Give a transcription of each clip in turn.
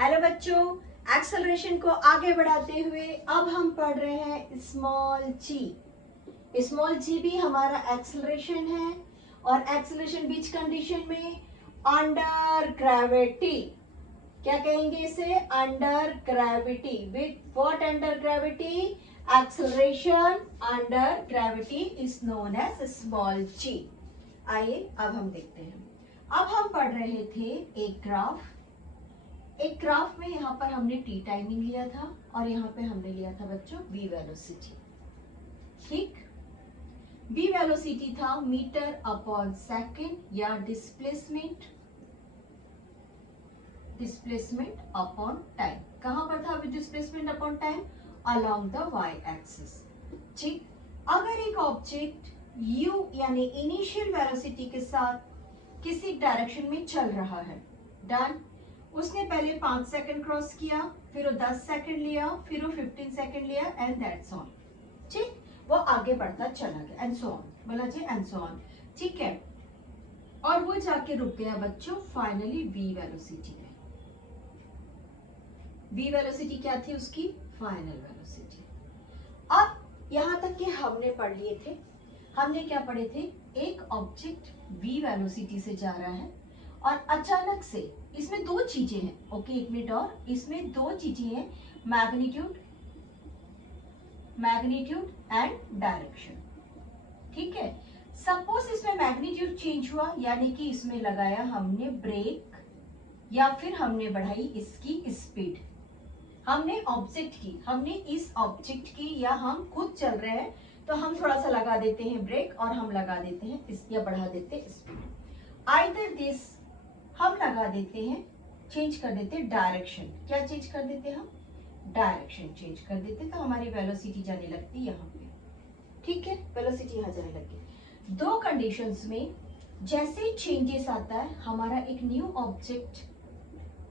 Hello बच्चों, acceleration को आगे बढ़ाते हुए अब हम पढ़ रहे हैं स्मॉल जी। स्मॉल जी भी हमारा एक्सेलरेशन है और एक्सेलरेशन बीच कंडीशन में अंडर ग्रेविटी। क्या कहेंगे इसे? Under gravity. With what? Under gravity. Acceleration under gravity is known as small g. आइए अब हम देखते हैं। अब हम पढ़ रहे थे एक ग्राफ में यहाँ पर हमने टी टाइमिंग लिया था और यहाँ पे हमने लिया था बच्चों वी वेलोसिटी। ठीक, वी वेलोसिटी था मीटर अपॉन सेकेंड या डिस्प्लेसमेंट अपॉन टाइम। कहां पर था displacement upon time? Along the Y axis. ठीक, अगर एक ऑब्जेक्ट u यानी इनिशियल वेलोसिटी के साथ किसी डायरेक्शन में चल रहा है, डन। उसने पहले 5 सेकंड क्रॉस किया, फिर वो 10 सेकंड लिया, फिर वो 15 सेकंड लिया एंड दैट्स ऑल। ठीक, वो आगे बढ़ता चला गया एंड सो ऑन, बोला जी एंड सो ऑन। ठीक है, और वो जाके रुक गया बच्चों फाइनली वी वेलोसिटी में। वी वेलोसिटी क्या थी उसकी? Final velocity. अब यहां तक कि हमने पढ़ लिए थे। हमने क्या पढ़े थे? एक ऑब्जेक्ट वी वेलोसिटी से जा रहा है और अचानक से इसमें दो चीजें हैं। ओके, एक मिनट और, इसमें दो चीजें हैं, मैग्नीट्यूड एंड डायरेक्शन। ठीक है, सपोज इसमें मैग्नीट्यूड चेंज हुआ यानी कि इसमें लगाया हमने ब्रेक या फिर हमने बढ़ाई इसकी स्पीड। हमने इस ऑब्जेक्ट की या हम खुद चल रहे हैं तो हम थोड़ा सा लगा देते हैं ब्रेक और हम लगा देते हैं या बढ़ा देते हैं स्पीड। आइदर दिस हम लगा देते हैं, चेंज कर देते हैं डायरेक्शन। क्या चेंज कर देते हैं हम? डायरेक्शन चेंज कर देते, तो हमारी वेलोसिटी जाने लगती यहाँ पे। ठीक है, वेलोसिटी यहाँ जाने लगती। दो कंडीशंस में जैसे चेंजेस आता है हमारा एक न्यू ऑब्जेक्ट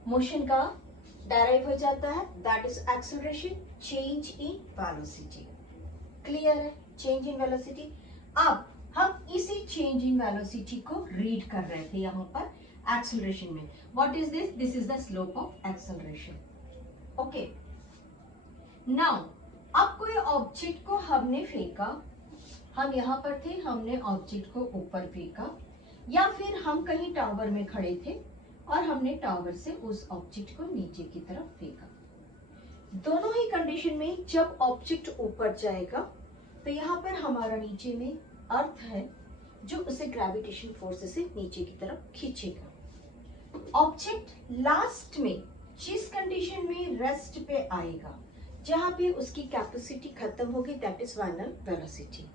मोशन का डेराइव हो जाता है, that is acceleration, change in velocity. Clear है? Change in velocity. अब हम इसी चेंज इन वेलोसिटी को रीड कर रहे थे यहाँ पर एक्सेलरेशन में। What is this? This is the slope of acceleration. Okay, now अब कोई ऑब्जेक्ट को हमने फेंका, हम यहाँ पर थे, हमने ऑब्जेक्ट को ऊपर फेंका या फिर हम कहीं टावर में खड़े थे और हमने टावर से उस ऑब्जेक्ट को नीचे की तरफ फेंका। दोनों ही कंडीशन में जब ऑब्जेक्ट ऊपर जाएगा तो यहाँ पर हमारा नीचे में अर्थ है जो उसे ग्रेविटेशन फोर्स से नीचे की तरफ खींचेगा। ऑब्जेक्ट लास्ट में जिस कंडीशन में रेस्ट पे आएगा, जहां पे उसकी कैपेसिटी खत्म होगी, दैट इज फाइनल वेलोसिटी।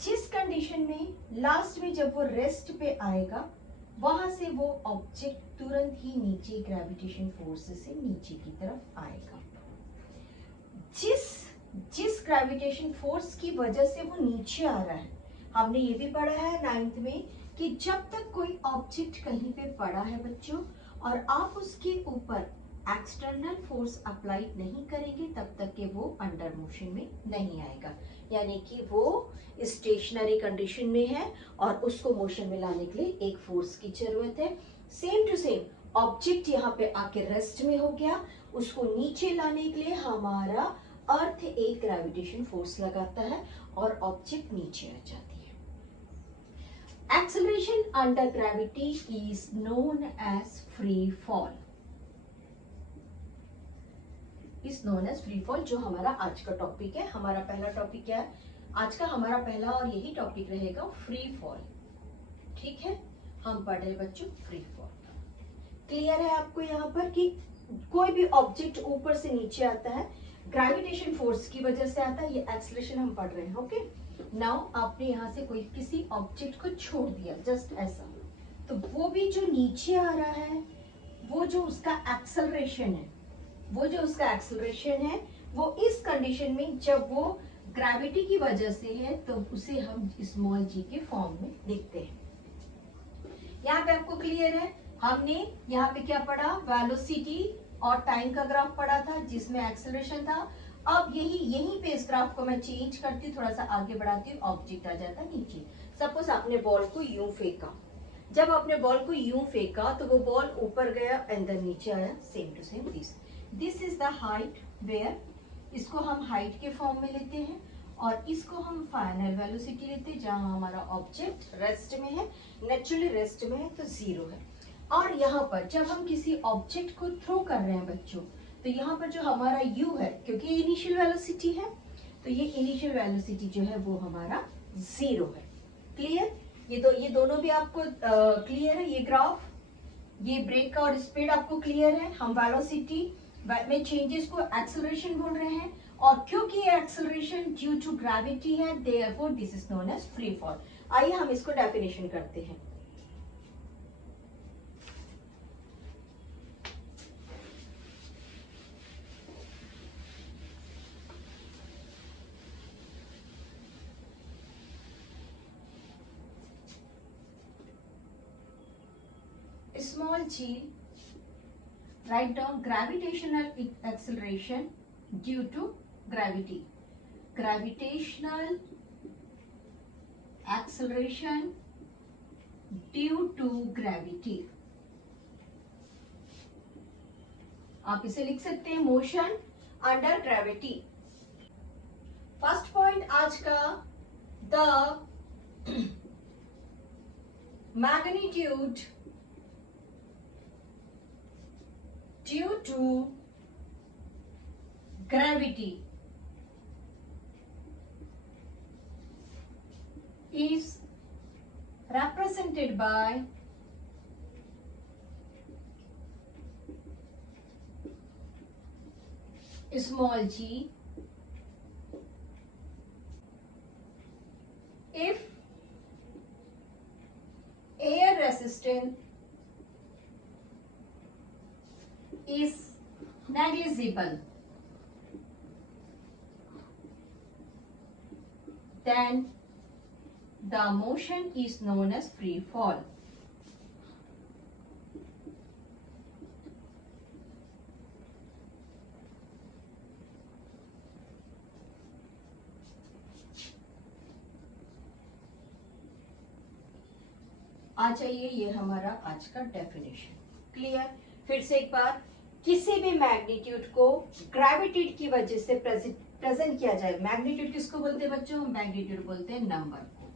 जिस कंडीशन में लास्ट में जब वो रेस्ट पे आएगा वहां से वो ऑब्जेक्ट तुरंत ही नीचे ग्रेविटेशन फोर्स से नीचे की तरफ आएगा। जिस ग्रेविटेशन फोर्स की वजह से वो नीचे आ रहा है, हमने ये भी पढ़ा है 9th में कि जब तक कोई ऑब्जेक्ट कहीं पे पड़ा है बच्चों और आप उसके ऊपर एक्सटर्नल फोर्स अप्लाई नहीं करेंगे तब तक के वो अंडर मोशन में नहीं आएगा, यानी कि वो स्टेशनरी कंडीशन में है और उसको मोशन में लाने के लिए एक फोर्स की जरूरत है। सेम टू सेम ऑब्जेक्ट यहाँ पे आके रेस्ट में हो गया, उसको नीचे लाने के लिए हमारा अर्थ एक ग्रेविटेशन फोर्स लगाता है और ऑब्जेक्ट नीचे आ जाती है। Acceleration under gravity is known as free fall. जो हमारा आज का टॉपिक है। हमारा पहला टॉपिक क्या है आज का? हमारा पहला और यही टॉपिक रहेगा फ्री फॉल। ठीक है, हम पढ़ रहे बच्चों फ्री फॉल। क्लियर है आपको यहाँ पर कि कोई भी ऑब्जेक्ट ऊपर से नीचे आता है, ग्रेविटेशन फोर्स की वजह से आता है, ये एक्सेलरेशन हम पढ़ रहे हैं। ओके, नाउ आपने यहाँ से कोई किसी ऑब्जेक्ट को छोड़ दिया जस्ट ऐसा, तो वो भी जो नीचे आ रहा है वो जो उसका एक्सेलरेशन है वो इस कंडीशन में जब वो ग्रेविटी की वजह से है तो उसे हम स्मॉल जी के फॉर्म में लिखते हैं। यहाँ पे आपको क्लियर है? हमने यहाँ पे क्या पढ़ा? वेलोसिटी और टाइम का ग्राफ पढ़ा था जिसमें एक्सेलरेशन था। अब यहीं पे इस ग्राफ को मैं चेंज करती हूँ, थोड़ा सा आगे बढ़ाती हूँ, ऑब्जेक्ट आ जाता नीचे। सपोज आपने बॉल को यूं फेंका, जब आपने बॉल को यूं फेंका तो वो बॉल ऊपर गया एंड देन नीचे आया, same to same this is the height where, इसको हम हाइट के फॉर्म में लेते हैं और इसको हम फाइनल वेलोसिटी लेते हैं जहां हमारा ऑब्जेक्ट रेस्ट में है, नेचुरली रेस्ट में है तो 0 है। और यहाँ पर जब हम किसी ऑब्जेक्ट को थ्रो कर रहे हैं बच्चों, तो यहाँ पर जो हमारा u है, क्योंकि ये इनिशियल वेलोसिटी है, तो ये इनिशियल वेलोसिटी जो है वो हमारा 0 है। क्लियर? ये दोनों भी आपको क्लियर है? ये ग्राफ, ये ब्रेक का और स्पीड आपको क्लियर है? हम वेलोसिटी में चेंजेस को एक्सेलरेशन बोल रहे हैं, और क्योंकि ये एक्सेलरेशन ड्यू टू ग्रेविटी है, therefore this is known as free fall. आइए हम इसको डेफिनेशन करते हैं। Small g, write down gravitational acceleration due to gravity. Gravitational acceleration due to gravity. आप इसे लिख सकते हैं motion under gravity. First point आज का, the magnitude due to gravity is represented by small g if air resistance is negligible, then the motion is known as free fall. आ जाइए, ये हमारा आज का डेफिनेशन। क्लियर? फिर से एक बार, किसी भी मैग्नीट्यूड को ग्रेविटी की वजह से प्रेजेंट किया जाए। मैग्नीट्यूड किसको बोलते हैं बच्चों? मैग्नीट्यूड बोलते हैं नंबर को,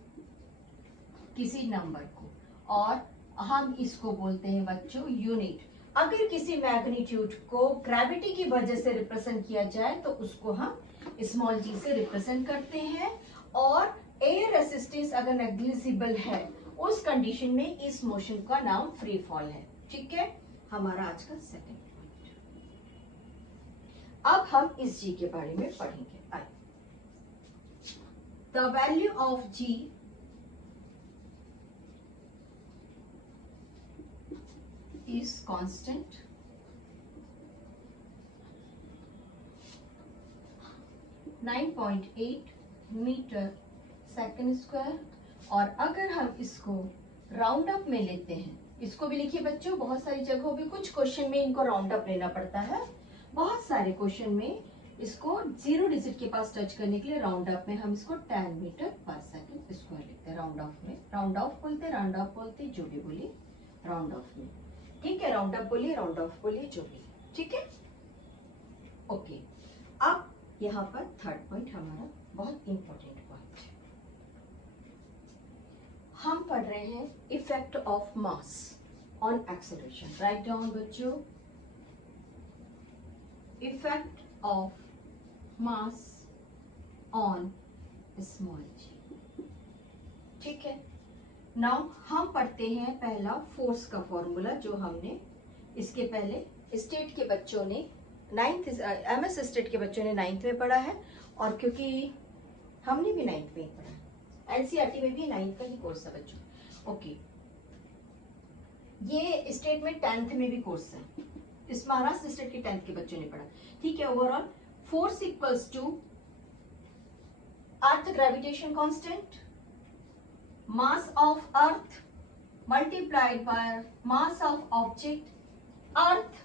किसी नंबर को, और हम इसको बोलते हैं बच्चों यूनिट। अगर किसी मैग्नीट्यूड को ग्रेविटी की वजह से रिप्रेजेंट किया जाए तो उसको हम स्मॉल जी से रिप्रेजेंट करते हैं, और एयर रेसिस्टेंस अगर नेग्लिजिबल है उस कंडीशन में इस मोशन का नाम फ्री फॉल है। ठीक है, हमारा आज का सेकंड पॉइंट। अब हम इस जी के बारे में पढ़ेंगे। आइए, the value of G is constant, .8 metre second square. और अगर हम इसको राउंड अप में लेते हैं, इसको भी लिखिए बच्चों, बहुत सारी जगहों पे कुछ क्वेश्चन में इनको राउंड अप लेना पड़ता है, बहुत सारे क्वेश्चन में इसको 0 डिजिट के पास टच करने के लिए राउंड अप में हम इसको 10 मीटर पर सेकंड स्क्वायर लिखते हैं। राउंड ऑफ में, राउंड ऑफ बोलते, राउंड ऑफ बोलते, जो भी बोलिए राउंड ऑफ में। ठीक है, राउंड अप बोलिए, राउंड ऑफ बोलिए, जो भी। ठीक है, ओके। अब यहाँ पर थर्ड पॉइंट हमारा बहुत इंपॉर्टेंट पॉइंट है। हम पढ़ रहे हैं effect of mass on acceleration. Write down बच्चों, effect of mass on small g. ठीक है, नाउ हम पढ़ते हैं पहला फोर्स का फॉर्मूला, जो हमने इसके पहले स्टेट के बच्चों ने MS स्टेट के बच्चों ने 9th में पढ़ा है, और क्योंकि हमने भी 9th में ही पढ़ा है, NCERT में भी 9th का ही कोर्स है बच्चों। ओके, ये स्टेट में 10th में भी कोर्स है, इस महाराष्ट्र स्टेट के 10th के बच्चों ने पढ़ा। ठीक है, overall force equals to earth gravitation constant, mass of earth multiplied by mass of object. Earth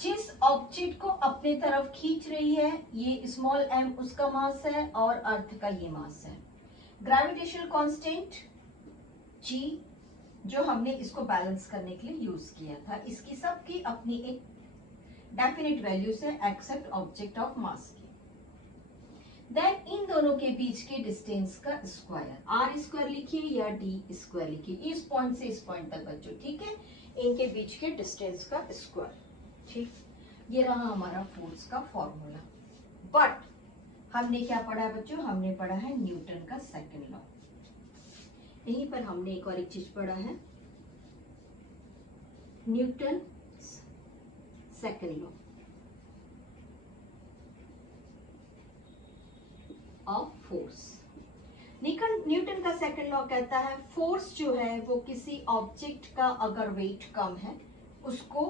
जिस ऑब्जेक्ट को अपने तरफ खींच रही है, ये स्मॉल m उसका मास है और अर्थ का ये मास है। ग्रेविटेशनल कांस्टेंट g, जो हमने इसको बैलेंस करने के लिए यूज किया था। इसकी सबकी अपनी एक डेफिनेट वैल्यूज है एक्सेप्ट ऑब्जेक्ट ऑफ मास की। देन इन दोनों के बीच के डिस्टेंस का स्क्वायर, आर स्क्वायर लिखिए या डी स्क्वायर लिखिए, इस पॉइंट से इस पॉइंट तक बच्चों, ठीक है, इनके बीच के डिस्टेंस का स्क्वायर। ठीक, ये रहा हमारा फोर्स का फॉर्मूला। बट हमने क्या पढ़ा है बच्चों, हमने पढ़ा है न्यूटन का सेकंड लॉ। यहीं पर हमने एक और एक चीज पढ़ा है, Newton second law of force. Newton का सेकंड लॉ कहता है फोर्स जो है वो किसी ऑब्जेक्ट का अगर वेट कम है उसको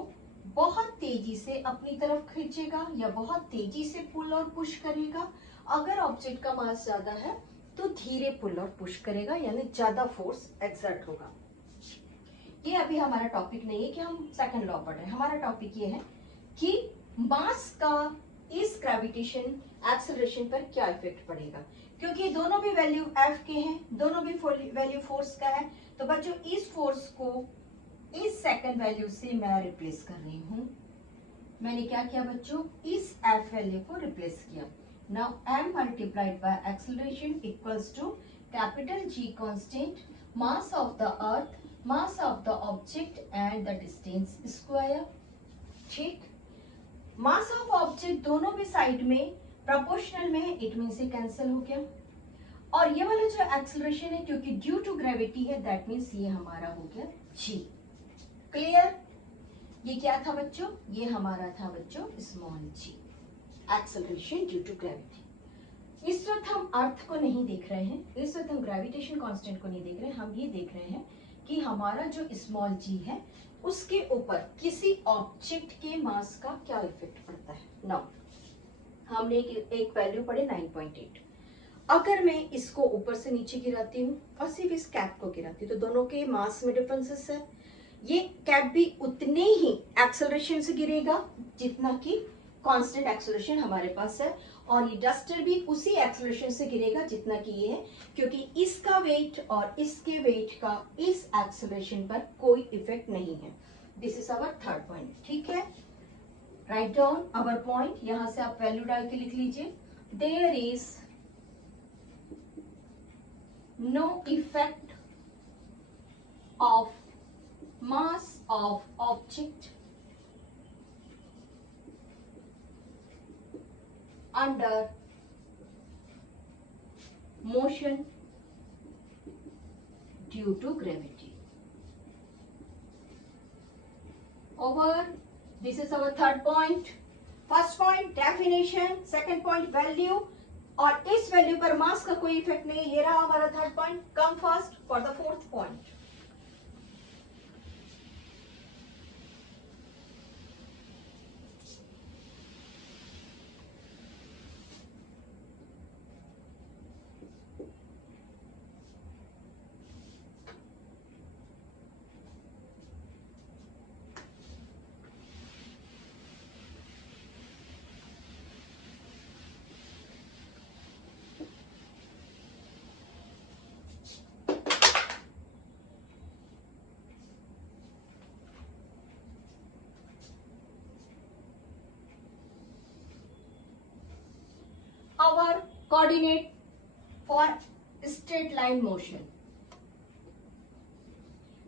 बहुत तेजी से अपनी तरफ खींचेगा या बहुत तेजी से पुल और पुश करेगा। अगर ऑब्जेक्ट का मास ज्यादा है तो धीरे पुल और पुश करेगा, यानी ज्यादा फोर्स एक्सर्ट होगा। ये अभी हमारा टॉपिक नहीं है कि हम सेकंड लॉ पढ़ रहे हैं, हमारा टॉपिक ये है कि मास का इस ग्रेविटेशन एक्सेलरेशन पर क्या इफेक्ट पड़ेगा, क्योंकि दोनों भी वैल्यू एफ के हैं, दोनों भी वैल्यू फोर्स का है। तो बच्चों इस फोर्स को इस सेकंड वैल्यू से मैं रिप्लेस कर रही हूं। मैंने क्या किया बच्चों, इस एफ वैल्यू को रिप्लेस किया। Now m multiplied by acceleration equals to capital G constant, mass of the earth, mass of the object and the distance square. ठीक, मास ऑफ ऑब्जेक्ट दोनों भी साइड में प्रोपोर्शनल में है, इट मीन से cancel हो गया। और ये वाला जो एक्सेलरेशन है क्योंकि ड्यू टू ग्रेविटी है, दैट मीन्स ये हमारा हो गया g। क्लियर? ये क्या था बच्चों, ये हमारा था बच्चों small g, acceleration due to gravity. इस वक्त हम अर्थ को नहीं देख रहे हैं, इस वक्त हम ग्रेविटेशन कांस्टेंट को नहीं देख रहे हैं, हम ये देख रहे हैं कि हमारा जो स्मॉल g है उसके ऊपर किसी ऑब्जेक्ट के मास का क्या इफेक्ट पड़ता है। नाउ हमने एक वैल्यू पढ़े 9.8। अगर मैं इसको ऊपर से नीचे गिराती हूँ और सिर्फ इस कैप को गिराती हूँ तो दोनों के मास में डिफरेंसेस है। ये कैप भी उतने ही एक्सेलरेशन से गिरेगा जितना कि कांस्टेंट एक्सेलरेशन हमारे पास है, और ये डस्टर भी उसी एक्सेलरेशन से गिरेगा जितना कि ये है, क्योंकि इसका वेट और इसके वेट का इस एक्सेलरेशन पर कोई इफेक्ट नहीं है। This is our third point. ठीक है, राइट डाउन आवर पॉइंट, यहां से आप वैल्यू डाल के लिख लीजिए। There is no effect of mass of object under motion due to gravity. Over. This is our third point. First point definition, second point value, और इस वैल्यू पर मास का कोई इफेक्ट नहीं है। ये रहा हमारा third point. Come first for the fourth point. Our coordinate for straight line motion.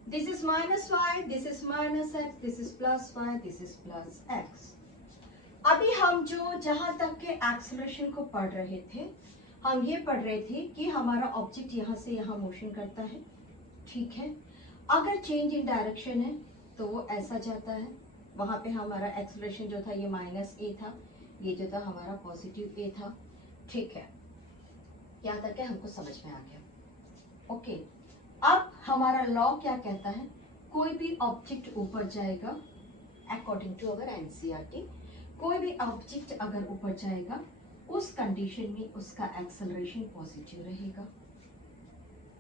This is minus y, this is minus x, this is plus y, this is plus x. अभी हम जो जहां तक के एक्सेलरेशन को पढ़ रहे थे, हम ये पढ़ रहे थे कि हमारा ऑब्जेक्ट यहाँ से यहाँ मोशन करता है। ठीक है, अगर चेंज इन डायरेक्शन है तो वो ऐसा जाता है। वहां पे हमारा एक्सेलरेशन जो था ये माइनस ए था, ये जो था हमारा पॉजिटिव ए था। ठीक है, यहाँ तक के हमको समझ में आ गया। ओके, अब हमारा लॉ क्या कहता है, कोई भी ऑब्जेक्ट ऊपर जाएगा, अकॉर्डिंग टू अवर एनसीईआरटी, कोई भी ऑब्जेक्ट अगर ऊपर जाएगा उस कंडीशन में उसका एक्सेलरेशन पॉजिटिव रहेगा।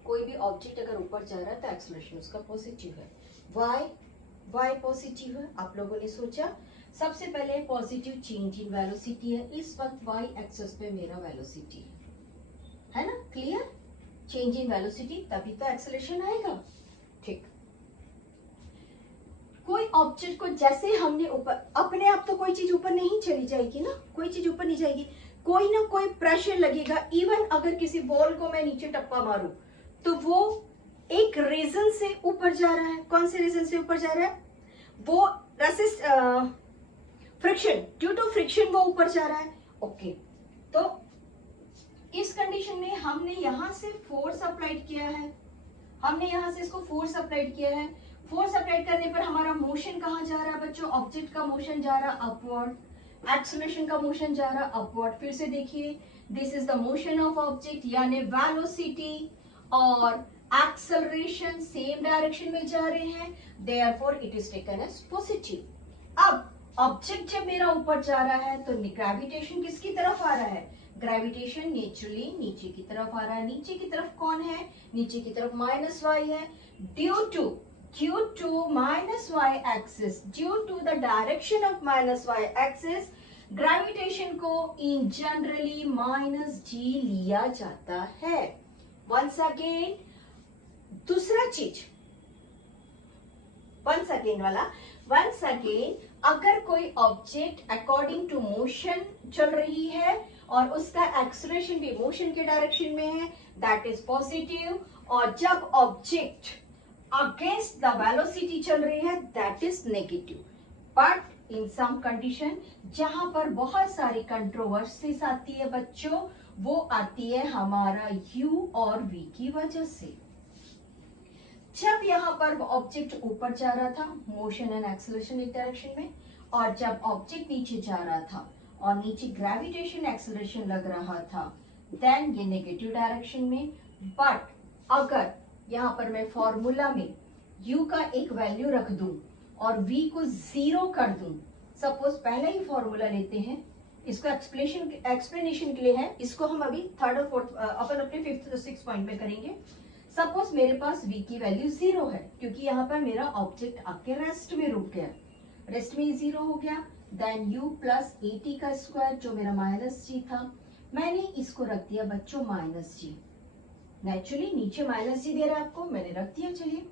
कोई भी ऑब्जेक्ट अगर ऊपर जा रहा है तो एक्सेलरेशन उसका पॉजिटिव है। वाई पॉजिटिव है। आप लोगों ने सोचा सबसे पहले पॉजिटिव चेंज इन वेलोसिटी है, इस वक्त वाई एक्सिस पे मेरा वेलोसिटी है ना। क्लियर? चेंज इन वेलोसिटी तभी तो एक्सेलरेशन आएगा। ठीक, कोई ऑब्जेक्ट को जैसे हमने ऊपर, अपने आप तो कोई चीज ऊपर नहीं चली जाएगी ना, कोई चीज ऊपर नहीं जाएगी, कोई ना कोई प्रेशर लगेगा। इवन अगर किसी बॉल को मैं नीचे टप्पा मारूं तो वो एक रीजन से ऊपर जा रहा है। कौन से रीजन से ऊपर जा रहा है? वो resist friction, due to friction वो ऊपर जा रहा है। ओके, तो इस कंडीशन में हमने यहां से फोर्स अप्लाइड किया है, हमने यहां से इसको फोर्स अप्लाइड किया है। फोर्स अप्लाइड करने पर हमारा मोशन कहां जा रहा है बच्चों? ऑब्जेक्ट का मोशन जा रहा अपवर्ड, एक्सेलरेशन का मोशन जा रहा अपवर्ड। फिर से देखिए, this is the motion of object, यानी वेलोसिटी और एक्सेलरेशन सेम डायरेक्शन में जा रहे हैं, therefore it is taken as positive. अब ऑब्जेक्ट जब मेरा ऊपर जा रहा है तो ग्रेविटेशन किसकी तरफ आ रहा है? ग्रेविटेशन नेचुरली नीचे की तरफ आ रहा है। नीचे की तरफ कौन है? नीचे की तरफ माइनस वाई है। Due to minus Y axis, due to the direction of minus Y axis, gravitation को इन जनरली माइनस जी लिया जाता है। वंस अगेन, दूसरा चीज, वंस अगेन अगर कोई ऑब्जेक्ट अकॉर्डिंग टू मोशन चल रही है और उसका एक्सेलरेशन भी मोशन के डायरेक्शन में है, दैट इज पॉजिटिव। और जब ऑब्जेक्ट अगेंस्ट द वेलोसिटी चल रही है, that is negative. But in some condition जहां पर बहुत सारी कंट्रोवर्सीज आती है बच्चों, वो आती है हमारा u और v की वजह से। जब यहाँ पर ऑब्जेक्ट ऊपर जा रहा था, मोशन एंड एक्सेलरेशन एक डायरेक्शन में, और जब ऑब्जेक्ट नीचे जा रहा था और नीचे ग्रेविटेशन एक्सेलरेशन लग रहा था, देन ये नेगेटिव डायरेक्शन में। बट अगर यहाँ पर मैं फॉर्मूला में u का एक वैल्यू रख दूं और v को 0 कर दूं, सपोज पहले ही फॉर्मूला लेते हैं, इसको एक्सप्लेनेशन के लिए है, इसको हम अभी थर्ड और फोर्थ अपन अपने फिफ्थ और सिक्स पॉइंट में करेंगे। सपोज मेरे पास v की वैल्यू 0 है, क्योंकि यहाँ पर मेरा ऑब्जेक्ट आके रेस्ट में रुक गया, रेस्ट में 0 हो गया। देन u प्लस एटी का स्क्वायर जो मेरा माइनस जी था, मैंने इसको रख दिया बच्चों माइनस जी। नेचुरली नीचे माइनस जी दे रहा है आपको, मैंने रख दिया, चलिए।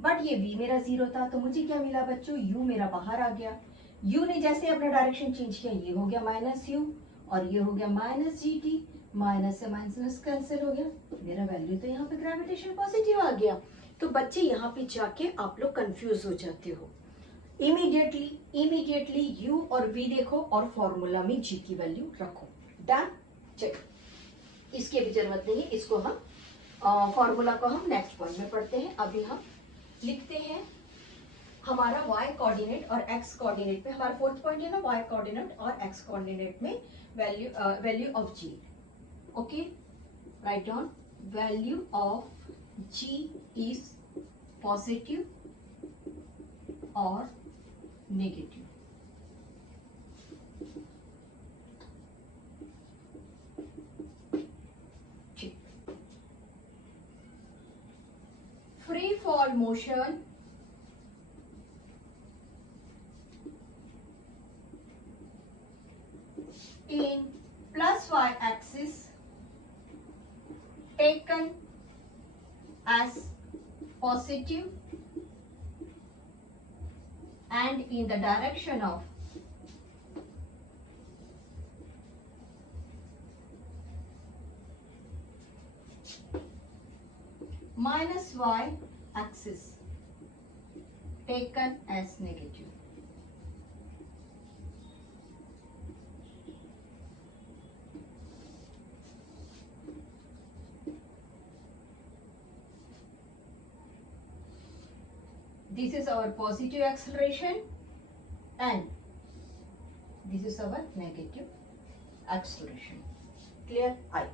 बट ये v मेरा 0 था, तो मुझे क्या मिला बच्चों? u मेरा बाहर आ गया। u ने जैसे अपना डायरेक्शन चेंज किया, ये हो गया माइनस u और ये हो गया माइनस जी टी। माइनस से माइनस कैंसिल हो गया, मेरा वैल्यू तो यहाँ पे ग्रेविटेशन पॉजिटिव आ गया। तो बच्चे यहाँ पे जाके आप लोग कंफ्यूज हो जाते हो। इमीडिएटली u और v देखो और फॉर्मूला में g की वैल्यू रखो। डन, चलो इसकी भी जरूरत नहीं है, इसको हम फॉर्मूला को हम नेक्स्ट पॉइंट में पढ़ते हैं। अभी हम लिखते हैं हमारा y कोऑर्डिनेट और x कोऑर्डिनेट में, हमारा फोर्थ पॉइंट है ना, y कोऑर्डिनेट और x कोऑर्डिनेट में value of g। Okay, write down value of g is positive और नेगेटिव। ठीक, free fall motion in plus y axis taken as positive and in the direction of minus y axis taken as negative। This is our positive acceleration and this is our negative acceleration। Clear? I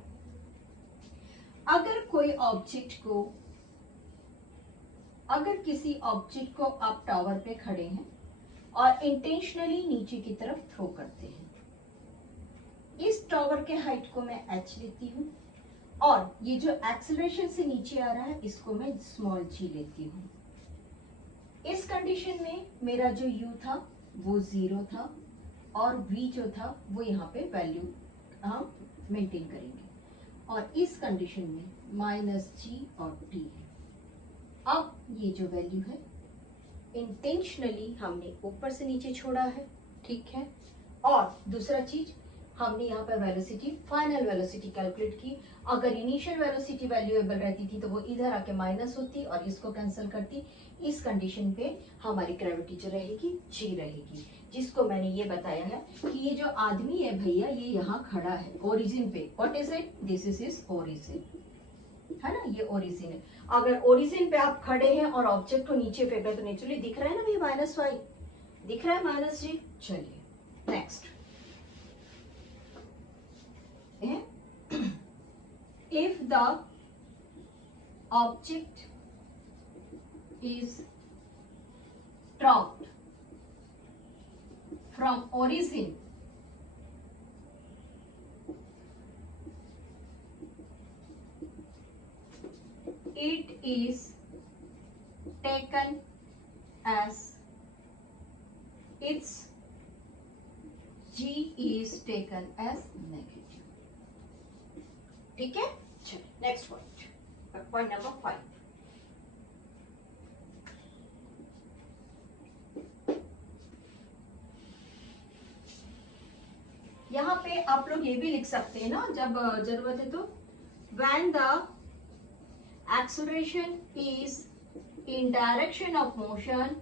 अगर कोई object को, अगर किसी object को आप tower पे खड़े हैं और इंटेंशनली नीचे की तरफ थ्रो करते हैं, इस टावर के हाइट को मैं h लेती हूँ और ये जो एक्सेलरेशन से नीचे आ रहा है इसको मैं स्मॉल g लेती हूँ। इस कंडीशन में मेरा जो u था वो 0 था और v जो था वो यहाँ पे वैल्यू हम मेंटेन करेंगे, और इस कंडीशन में माइनस g और t है। अब ये जो वैल्यू है इंटेंशनली हमने ऊपर से नीचे छोड़ा है, ठीक है। और दूसरा चीज, हमने यहाँ पर वेलोसिटी, फाइनल वेलोसिटी कैलकुलेट की। अगर इनिशियल वेलोसिटी वैल्यूएबल रहती थी तो वो इधर आके माइनस होती और इसको कैंसिल करती। इस कंडीशन पे हमारी ग्रेविटी जो रहेगी जी रहेगी, जिसको मैंने ये बताया है कि ये जो आदमी है भैया ये यहाँ खड़ा है ओरिजिन पे। What is it? This is his origin, है ना, ये ओरिजिन है। अगर ओरिजिन पे आप खड़े हैं और ऑब्जेक्ट को नीचे फेंक रहे तो नेचुरली दिख रहा है ना भैया माइनस वाई, दिख रहा है माइनस जी। चलिए next, if the object is dropped from origin, it is taken as its g is taken as negative, ठीक है। चलिए नेक्स्ट पॉइंट, पॉइंट नंबर 5। यहाँ पे आप लोग ये भी लिख सकते हैं ना जब जरूरत है तो, when the acceleration is in direction of motion,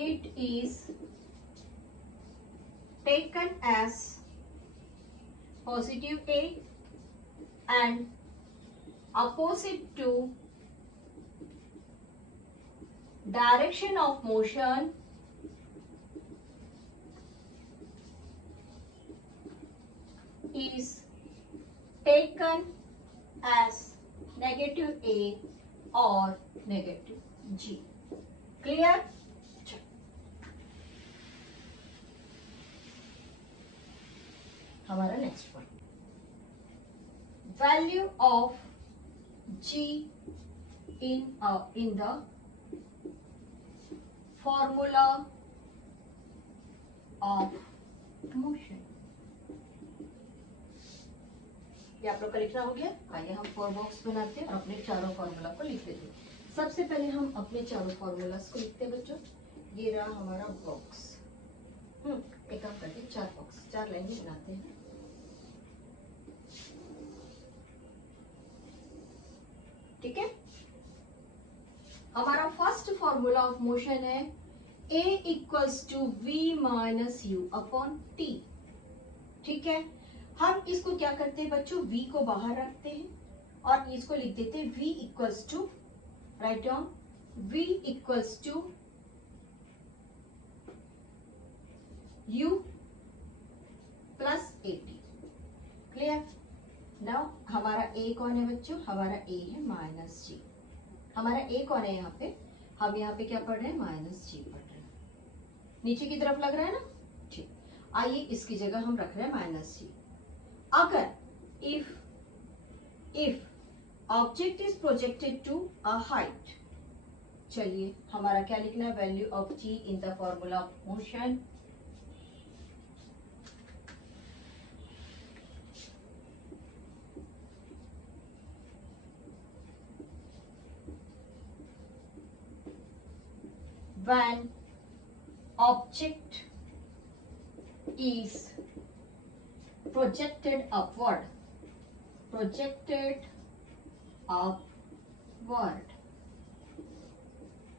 it is taken as positive A and opposite to direction of motion is taken as negative A or negative G. Clear? हमारा next point, value of G in the formula of motion। ये आप लोग का लिखना हो गया। आइए हम 4 बॉक्स बनाते हैं और अपने चारों फॉर्मूला को लिख लेते हैं। सबसे पहले हम अपने चारों फॉर्मूलास को लिखते हैं बच्चों। ये रहा हमारा बॉक्स। एक काम करते हैं, 4 बॉक्स, 4 लाइन बनाते हैं। ठीक है, हमारा फर्स्ट फॉर्मूला ऑफ मोशन है A equals to V minus U upon T। ठीक है, हम इसको क्या करते हैं बच्चों, V को बाहर रखते हैं और इसको लिख देते हैं V equals to, right down, V equals to U plus AT। Clear? Now हमारा A कौन है बच्चों, हमारा A है माइनस जी। हमारा A कौन है यहाँ पे, हम यहाँ पे क्या पढ़ रहे हैं, माइनस जी पढ़ रहे हैं। नीचे की तरफ लग रहा है ना, ठीक। आइए इसकी जगह हम रख रहे हैं माइनस जी। अगर if object is projected to a height, चलिए हमारा क्या लिखना है, value of G in the formula of motion. When object is projected upward,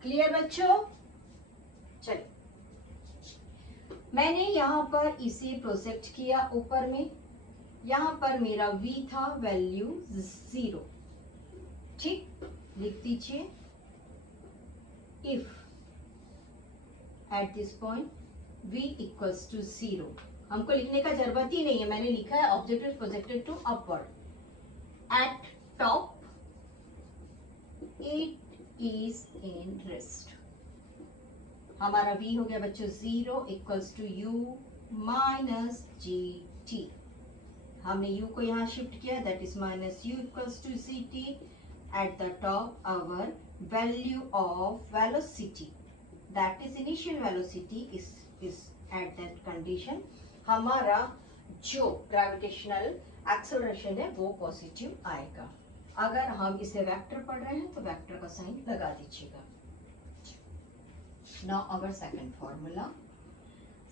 clear बच्चों? चलिए, मैंने यहां पर इसे प्रोजेक्ट किया ऊपर में, यहां पर मेरा v था वैल्यू 0। ठीक, लिख दीजिए if at this point v equals to 0। हमको लिखने का जरूरत ही नहीं है, मैंने लिखा है object is projected to upward at top, it is in rest. हमारा v हो गया बच्चों 0 equals to u minus g t. हमने u को यहाँ शिफ्ट किया, that is minus u equals to c t. At the top our value of velocity, that is initial velocity is at that condition, हमारा जो gravitational acceleration है वो positive आएगा। अगर हम इसे वेक्टर पढ़ रहे हैं तो वेक्टर का साइन लगा दीजिएगा। Now our second formula.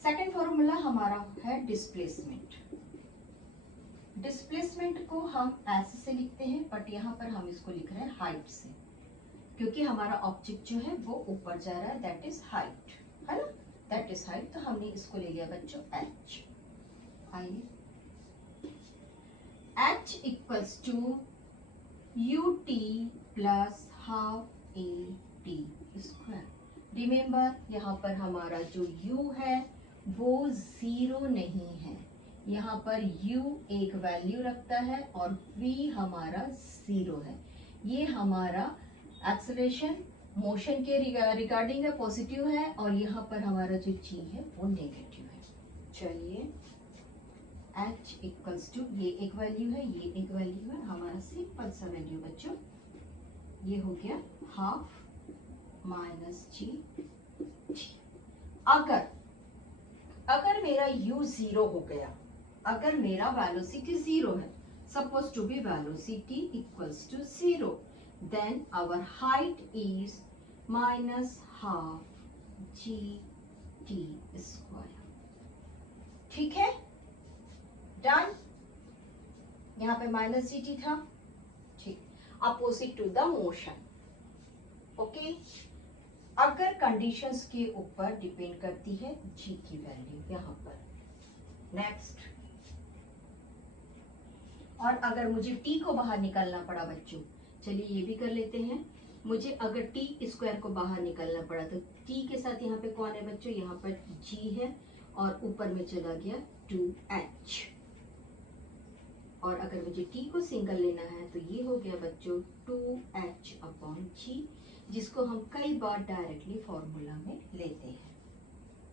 Second formula हमारा है डिस्प्लेसमेंट। डिस्प्लेसमेंट को हम ऐसे से लिखते हैं, बट यहाँ पर हम इसको लिख रहे हैं हाइट से, क्योंकि हमारा ऑब्जेक्ट जो है वो ऊपर जा रहा है, दैट इज हाइट, है ना, दैट इज हाइट। तो हमने इसको ले लिया बच्चों एच। आइए, h equals to u t plus half a t square. Remember, यहाँ पर हमारा जो u है वो 0 नहीं है, यहाँ पर u एक वैल्यू रखता है और v हमारा 0 है। ये हमारा एक्सेलरेशन मोशन के रिगार्डिंग है, पॉजिटिव है, और यहाँ पर हमारा जो g है वो नेगेटिव है। चलिए, h इक्वल्स टू, ये एक वैल्यू है, ये एक वैल्यू है, हमारा सिंपल सा वैल्यू बच्चों ये हो गया हाफ माइनस जी। अगर मेरा u 0 हो गया, अगर मेरा वेलोसिटी 0 है, suppose to be velocity equals to 0, then our height is minus half g t square. ठीक है, डन। यहाँ पे माइनस जी टी था, ठीक, opposite to the motion. Okay, अगर कंडीशंस के ऊपर डिपेंड करती है जी की वैल्यू यहाँ पर। नेक्स्ट, और अगर मुझे टी को बाहर निकालना पड़ा बच्चों, चलिए ये भी कर लेते हैं। मुझे अगर टी स्क्वायर को बाहर निकालना पड़ा तो टी के साथ यहाँ पे कौन है बच्चों, यहाँ पर जी है और ऊपर में चला गया 2h। और अगर मुझे t को सिंगल लेना है तो ये हो गया बच्चों 2h अपॉन g, जिसको हम कई बार डायरेक्टली फॉर्मूला में लेते हैं।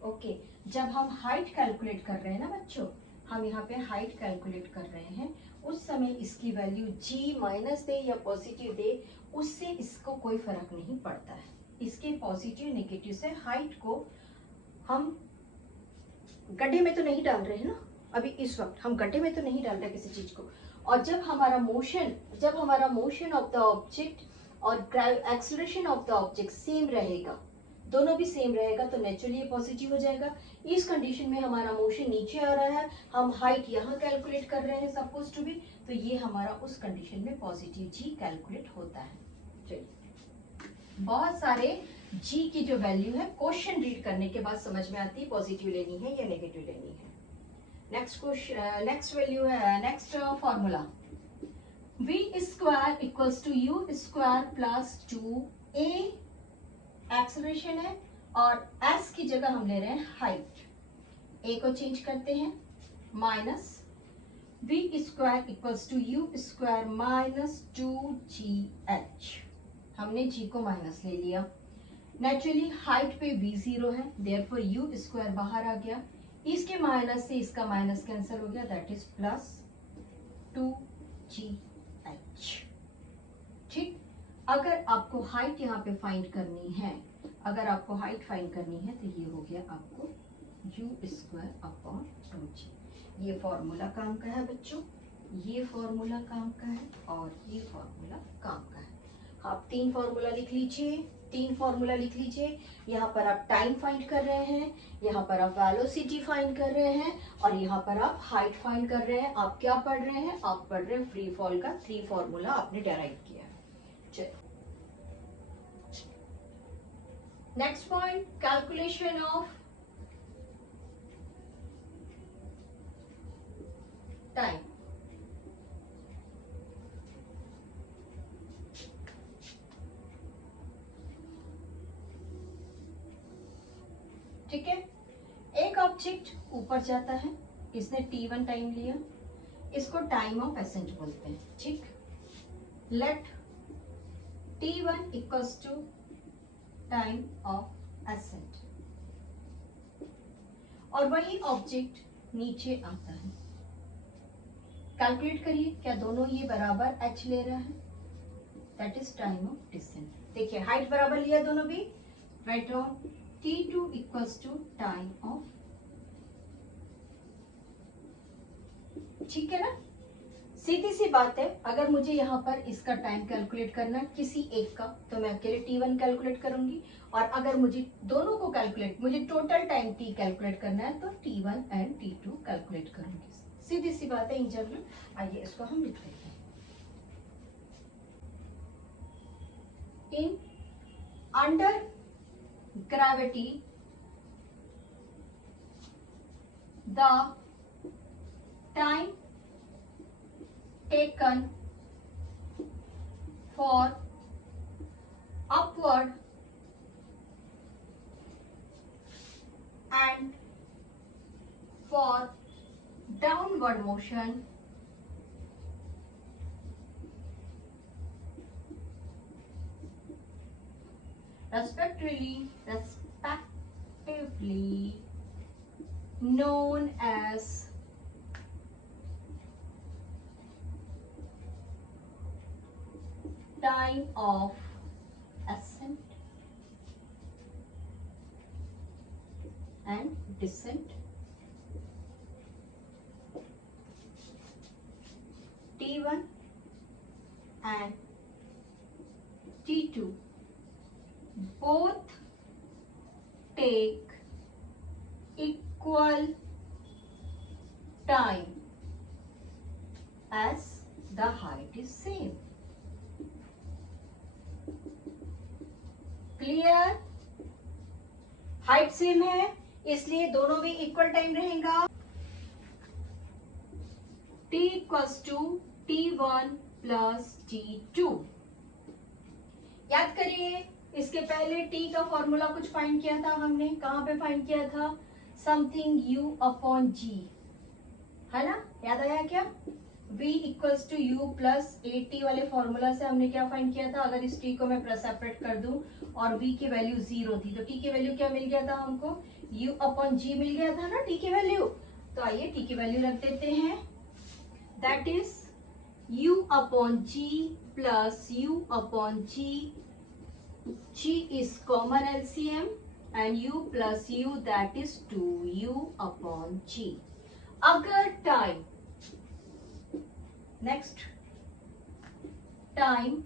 ओके, जब हम हाइट कैलकुलेट कर रहे हैं ना बच्चों, हम यहाँ पे हाइट कैलकुलेट कर रहे हैं, उस समय इसकी वैल्यू g माइनस दे या पॉजिटिव दे, उससे इसको कोई फर्क नहीं पड़ता है। इसके पॉजिटिव नेगेटिव से हाइट को हम गड्ढे में तो नहीं डाल रहे हैं ना, अभी इस वक्त हम गड्ढे में तो नहीं डाल रहे किसी चीज को। और जब हमारा मोशन ऑफ द ऑब्जेक्ट और acceleration of the object same रहेगा, दोनों भी सेम रहेगा, तो नेचुरली ये पॉजिटिव हो जाएगा। इस कंडीशन में हमारा मोशन नीचे आ रहा है, हम हाइट यहाँ कैलकुलेट कर रहे हैं सपोज टू बी, तो ये हमारा उस कंडीशन में पॉजिटिव जी कैलकुलेट होता है। चलिए, बहुत सारे जी की जो वैल्यू है क्वेश्चन रीड करने के बाद समझ में आती है पॉजिटिव लेनी है या नेगेटिव लेनी है। नेक्स्ट क्वेश्चन, नेक्स्ट वैल्यू है, next formula v square equals to u square plus 2a acceleration है, और s की जगह हम ले रहे हैं हाइट। a को चेंज करते हैं, minus v square equals to u square minus 2gh। हमने g को माइनस ले लिया, नेचुरली हाइट पे v 0 है, देयरफॉर u स्क्वायर बाहर आ गया, इसके माइनस से इसका माइनस कैंसिल हो गया, दैट इज प्लस 2gh। ठीक, अगर आपको हाइट यहाँ पे फाइंड करनी है, अगर आपको हाइट फाइंड करनी है तो ये हो गया आपको u स्क्वायर अपॉन 2g। ये फॉर्मूला काम का है बच्चों, ये फॉर्मूला काम का है और ये फॉर्मूला काम का है। आप तीन फॉर्मूला लिख लीजिए, तीन फॉर्मूला लिख लीजिए। यहाँ पर आप टाइम फाइंड कर रहे हैं, यहाँ पर आप वेलोसिटी फाइंड कर रहे हैं, और यहाँ पर आप हाइट फाइंड कर रहे हैं। आप क्या पढ़ रहे हैं, आप पढ़ रहे हैं फ्री फॉल का 3 फॉर्मूला आपने डेराइव किया। चलो, next point, calculation of time. ठीक है, एक ऑब्जेक्ट ऊपर जाता है, इसने t1 टाइम लिया, इसको टाइम ऑफ एसेंट बोलते हैं। ठीक, let t1 equals to time of ascent, और वही ऑब्जेक्ट नीचे आता है। कैलकुलेट करिए, क्या दोनों ये बराबर h ले रहा है, that is time of descent. देखिए, हाइट बराबर लिया दोनों भी, right down t2 equals to time of, ठीक है ना। सीधी सी बात है, अगर मुझे यहाँ पर इसका टाइम कैलकुलेट करना है किसी एक का, तो मैं अकेले t1 कैलकुलेट करूंगी, और अगर मुझे दोनों को कैलकुलेट, मुझे टोटल टाइम t कैलकुलेट करना है तो t1 एंड t2 कैलकुलेट करूंगी। सीधी सी बात है इन जनरल। आइए इसको हम लिख लेते हैं। In under gravity the time taken for upward and for downward motion respectively known as time of ascent and descent, T1 and T2 both take equal time as the height is same. Clear? Height same है इसलिए दोनों में equal time रहेगा। t equals to t1 plus t2। याद करिए, इसके पहले t का फॉर्मूला कुछ फाइंड किया था हमने, कहां पे फाइंड किया था? समथिंग u अपॉन g, है ना? याद आया क्या? v equals to u plus a t वाले फॉर्मूला से हमने क्या फाइंड किया था? अगर इस t को मैं सेपरेट कर दूं और v की वैल्यू 0 थी तो t की वैल्यू क्या मिल गया था हमको? u अपॉन g मिल गया था ना t की वैल्यू। तो आइए t की वैल्यू रख देते हैं, that is u upon g plus u upon g, g is common LCM and u plus u that is 2u upon g। अगर time, next time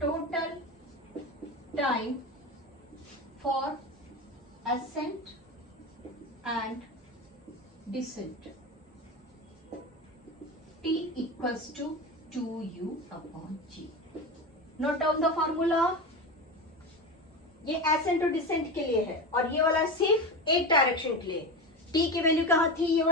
total time for ascent and descent t equals to 2u upon g। Note down the formula. ये ascent और descent के लिए है और ये वाला सिर्फ एक डायरेक्शन के लिए। t की वैल्यू कहाँ थी? ये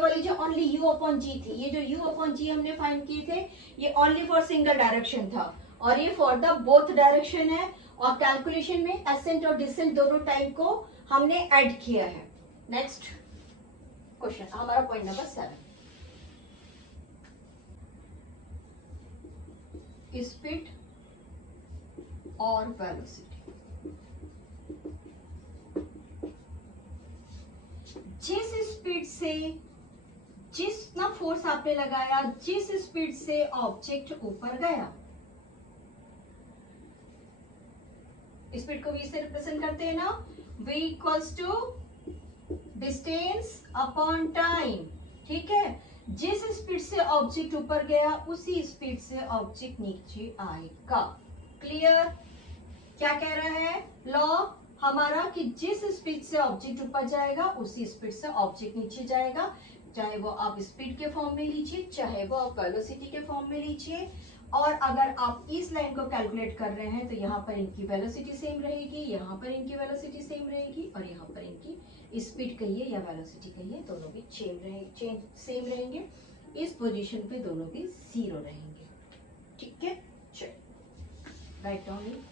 वाली जो ओनली u अपॉन g थी। ये जो u अपॉन g हमने फाइंड किए थे ये ओनली फॉर सिंगल डायरेक्शन था और ये फॉर द बोथ डायरेक्शन है। और कैलकुलेशन में एसेंट और डिसेंट दोनों टाइम को हमने ऐड किया है। नेक्स्ट क्वेश्चन, हमारा पॉइंट नंबर 7, स्पीड और वेलोसिटी। जिस स्पीड से, जितना फोर्स आपने लगाया, जिस स्पीड से ऑब्जेक्ट ऊपर गया, स्पीड को v से रिप्रेजेंट करते हैं ना, v equals to distance upon time. ठीक है, जिस स्पीड से ऑब्जेक्ट ऊपर गया उसी स्पीड से ऑब्जेक्ट नीचे आएगा। क्लियर? क्या कह रहा है लॉ हमारा कि जिस स्पीड से ऑब्जेक्ट ऊपर जाएगा उसी स्पीड से ऑब्जेक्ट नीचे जाएगा, चाहे वो आप स्पीड के फॉर्म में लीजिए चाहे वो आप वेलोसिटी के फॉर्म में लीजिए। और अगर आप इस लाइन को कैलकुलेट कर रहे हैं तो यहाँ पर इनकी वेलोसिटी सेम रहेगी, यहाँ पर इनकी वेलोसिटी सेम रहेगी और यहाँ पर इनकी स्पीड कहिए या वेलोसिटी कहिए दोनों भी सेम रहेंगे। इस पोजीशन पे दोनों भी 0 रहेंगे। ठीक है, चलिए write down it.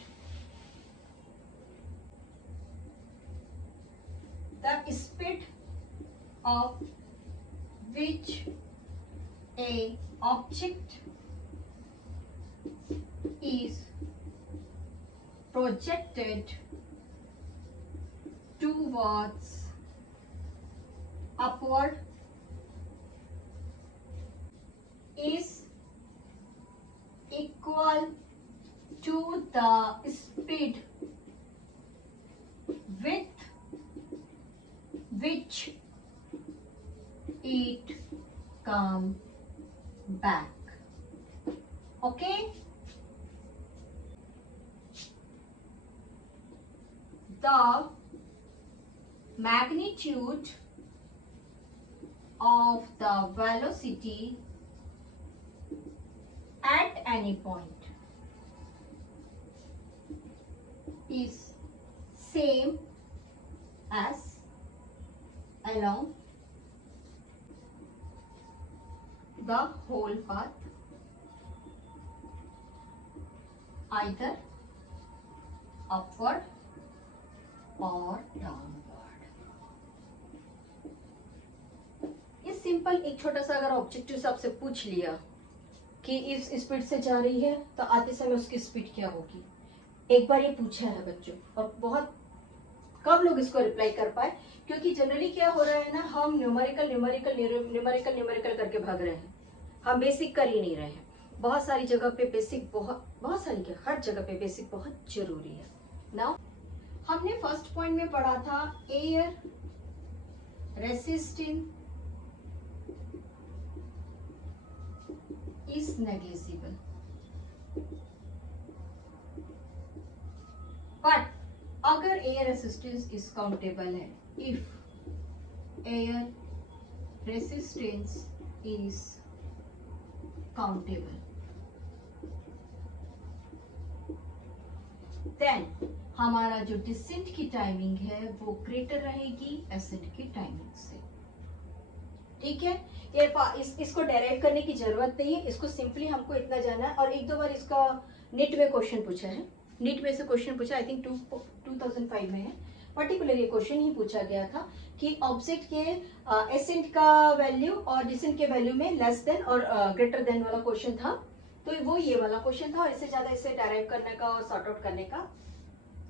The speed of which A object is projected towards upward is equal to the speed with which it come back. Okay, the magnitude of the velocity at any point is same as along the whole path, either upward or downward. ये simple एक छोटा सा अगर objective से आपसे पूछ लिया कि इस स्पीड से जा रही है तो आते समय उसकी स्पीड क्या होगी, एक बार ये पूछा है बच्चों, और बहुत कम लोग इसको रिप्लाई कर पाए, क्योंकि जनरली क्या हो रहा है ना, हम न्यूमेरिकल न्यूमेरिकल न्यूमेरिकल न्यूमेरिकल करके भाग रहे हैं, हम बेसिक कर ही नहीं रहे हैं। बहुत सारी जगह पे बेसिक बहुत सारी क्या, हर जगह पे बेसिक बहुत जरूरी है ना। हमने फर्स्ट पॉइंट में पढ़ा था air resistance is negligible, but अगर एयर रेसिस्टेंस इज काउंटेबल है, if air resistance is countable, then हमारा जो डिसेंट की टाइमिंग है वो ग्रेटर रहेगी एसेंट की टाइमिंग से। ठीक है, ये इसको डेराइव करने की जरूरत नहीं है, इसको सिंपली हमको इतना जाना है। और एक दो बार इसका नीट में क्वेश्चन पूछा है, नीट में से क्वेश्चन पूछा, आई थिंक 2005 में है, पर्टिकुलर ये क्वेश्चन ही पूछा गया था कि ऑब्जेक्ट के एसेंट का वैल्यू और डिसेंट के वैल्यू में लेस देन और ग्रेटर देन वाला क्वेश्चन था। तो वो ये वाला क्वेश्चन था, और इससे ज्यादा इसे डेराइव करने का और सॉर्ट आउट करने का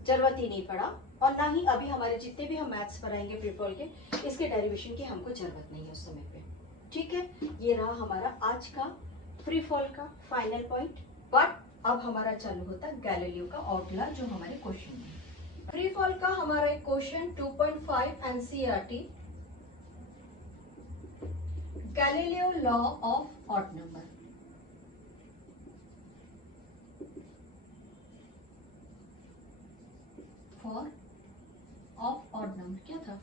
जरूरत ही नहीं पड़ा, और ना ही अभी हमारे जितने भी हम मैथ्स पढ़ाएंगे फ्री फॉल के, इसके डेरिवेशन की हमको जरूरत नहीं है उस समय पे। ठीक है, ये रहा हमारा आज का फ्री फॉल का फाइनल पॉइंट। बट अब हमारा चालू होता है गैलीलियो का आउटलॉ, जो हमारे क्वेश्चन है। फ्री फॉल का हमारा एक question 2.5 NCERT, Galileo law of odd number. For of odd number क्या था,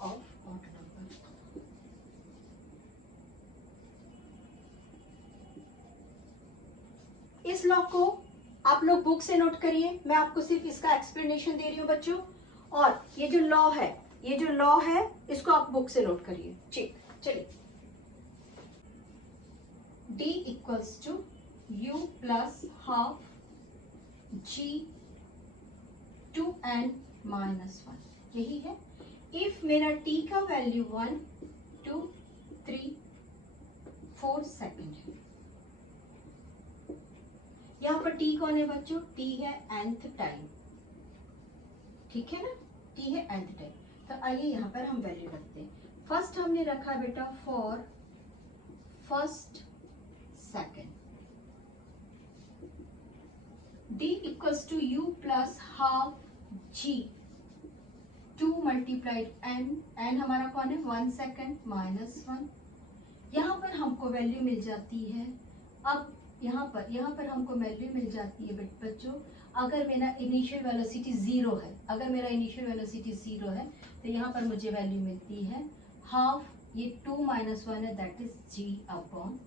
ऑफ ऑड नंबर। इस लॉ को आप लोग बुक से नोट करिए, मैं आपको सिर्फ इसका एक्सप्लेनेशन दे रही हूं बच्चों, और ये जो लॉ है, ये जो लॉ है इसको आप बुक से नोट करिए। ठीक, चलिए, D equals to U plus half G 2n minus 1, यही है। इफ मेरा t का वैल्यू 1 2 3 4 सेकेंड है, यहाँ पर t कौन है बच्चों, t है nth टाइम। ठीक है ना, t है nth टाइम। तो आइए यहाँ पर हम वैल्यू रखते हैं। फर्स्ट हमने रखा बेटा for first second, d equals to u plus half g 2 multiplied n, n हमारा कौन है 1 सेकेंड माइनस 1। यहाँ पर हमको वैल्यू मिल जाती है, अब यहाँ पर हमको वैल्यू मिल जाती है बच्चों, अगर मेरा इनिशियल वेलोसिटी 0 है, अगर मेरा इनिशियल वेलोसिटी 0 है तो यहाँ पर मुझे वैल्यू मिलती है हाफ, ये 2 माइनस 1 है, that is g upon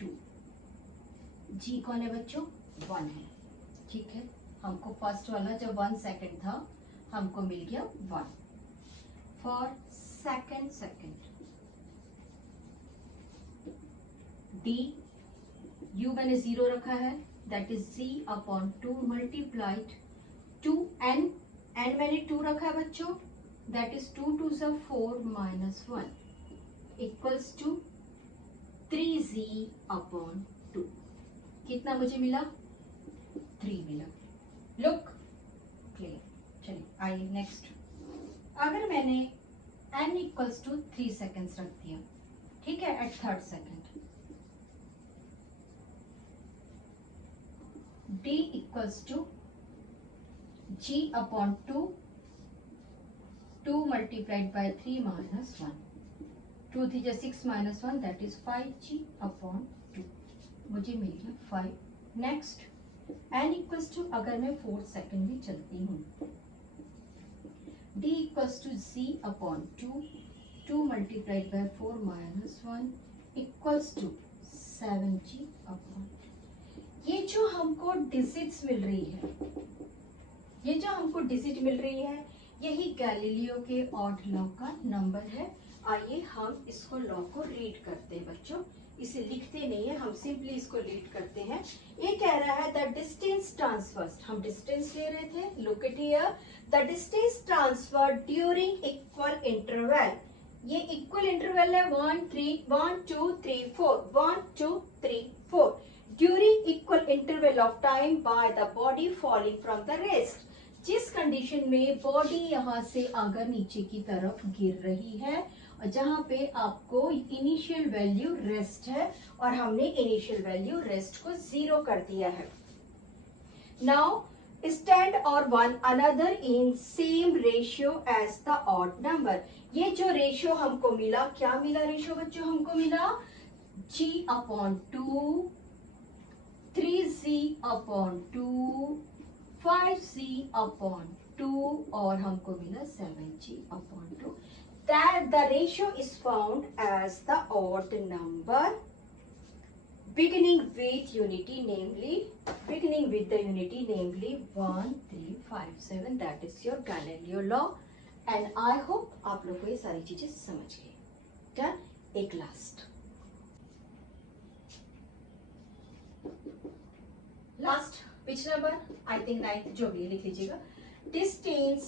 2। g कौन है बच्चों, 1 है। ठीक है, हमको फर्स्ट वाला जब 1 सेकेंड था हमको मिल गया 1 फॉर सेकेंड। d u मैंने 0 रखा है, that is z upon 2 multiplied 2n, n मैंने 2 रखा है बच्चों, दैट इज 2 2 सा 4 minus 1 equals to 3z upon 2। कितना मुझे मिला, 3 मिला। Look clear. चलिए आइए नेक्स्ट, अगर मैंने n इक्वल्स टू 3 सेकेंड्स रख दिया, ठीक है, at third second, d equals to g upon 2 2 multiplied by 3 minus 1. 2 3 जा 6 minus 1 that is 5g upon 2. मुझे मिल गया 5. नेक्स्ट n इक्वल्स टू, अगर मैं 4 सेकेंड में चलती हूँ, d equals to z upon 2. 2 multiplied by 4 minus 1 equals to 7g upon 2. ये जो हमको डिजिट्स मिल रही है, ये जो हमको डिजिट मिल रही है, यही गैलीलियो के ऑड लॉ का नंबर है. आइए हम इसको लॉ को रीड करते हैं बच्चों. इसे लिखते नहीं है, हम सिंपली इसको रीड करते हैं. ये कह रहा है द डिस्टेंस ट्रांसफर्ड, हम डिस्टेंस ले रहे थे. Look at here, the distance transferred during equal interval. ये इक्वल इंटरवल है 1 2 3 4 1 2 3 4 during equal interval of time by the body falling from the rest. जिस कंडीशन में बॉडी यहाँ से अगर नीचे की तरफ गिर रही है, और जहाँ पे आपको इनिशियल वैल्यू रेस्ट है, और हमने इनिशियल वैल्यू रेस्ट को 0 कर दिया है. नाउ स्टैंड और one another in same ratio as the odd number. ये जो रेशियो हमको मिला, क्या मिला रेशियो बच्चों हमको मिला? g upon 2, 3z upon 2, 5z upon 2 और हमको मिला 7g upon 2. That the ratio is found as the odd number beginning with the unity namely 1 3 5 7. That is your Galileo law and I hope आप लोग को ये सारी चीजें समझ गई. Done. एक last which number? I think 9th, जो भी लिख लीजिएगा. Distance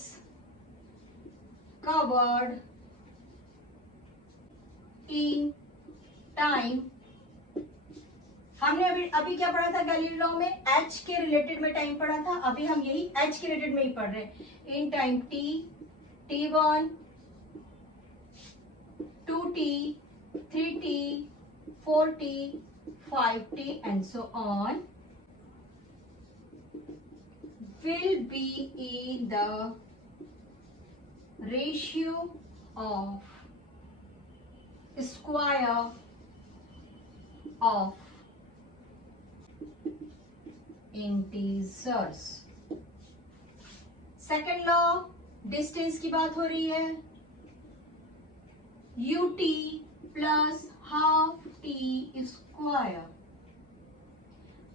covered in time. हमने अभी क्या पढ़ा था गैलीलियो लॉ में? h के रिलेटेड में टाइम पढ़ा था. अभी हम यही h के रिलेटेड में ही पढ़ रहे हैं. In time t, t1, 2t, 3t, 4t, 5t and so on will be in the ratio of square of integers. Second law, distance की बात हो रही है. ut plus half T square.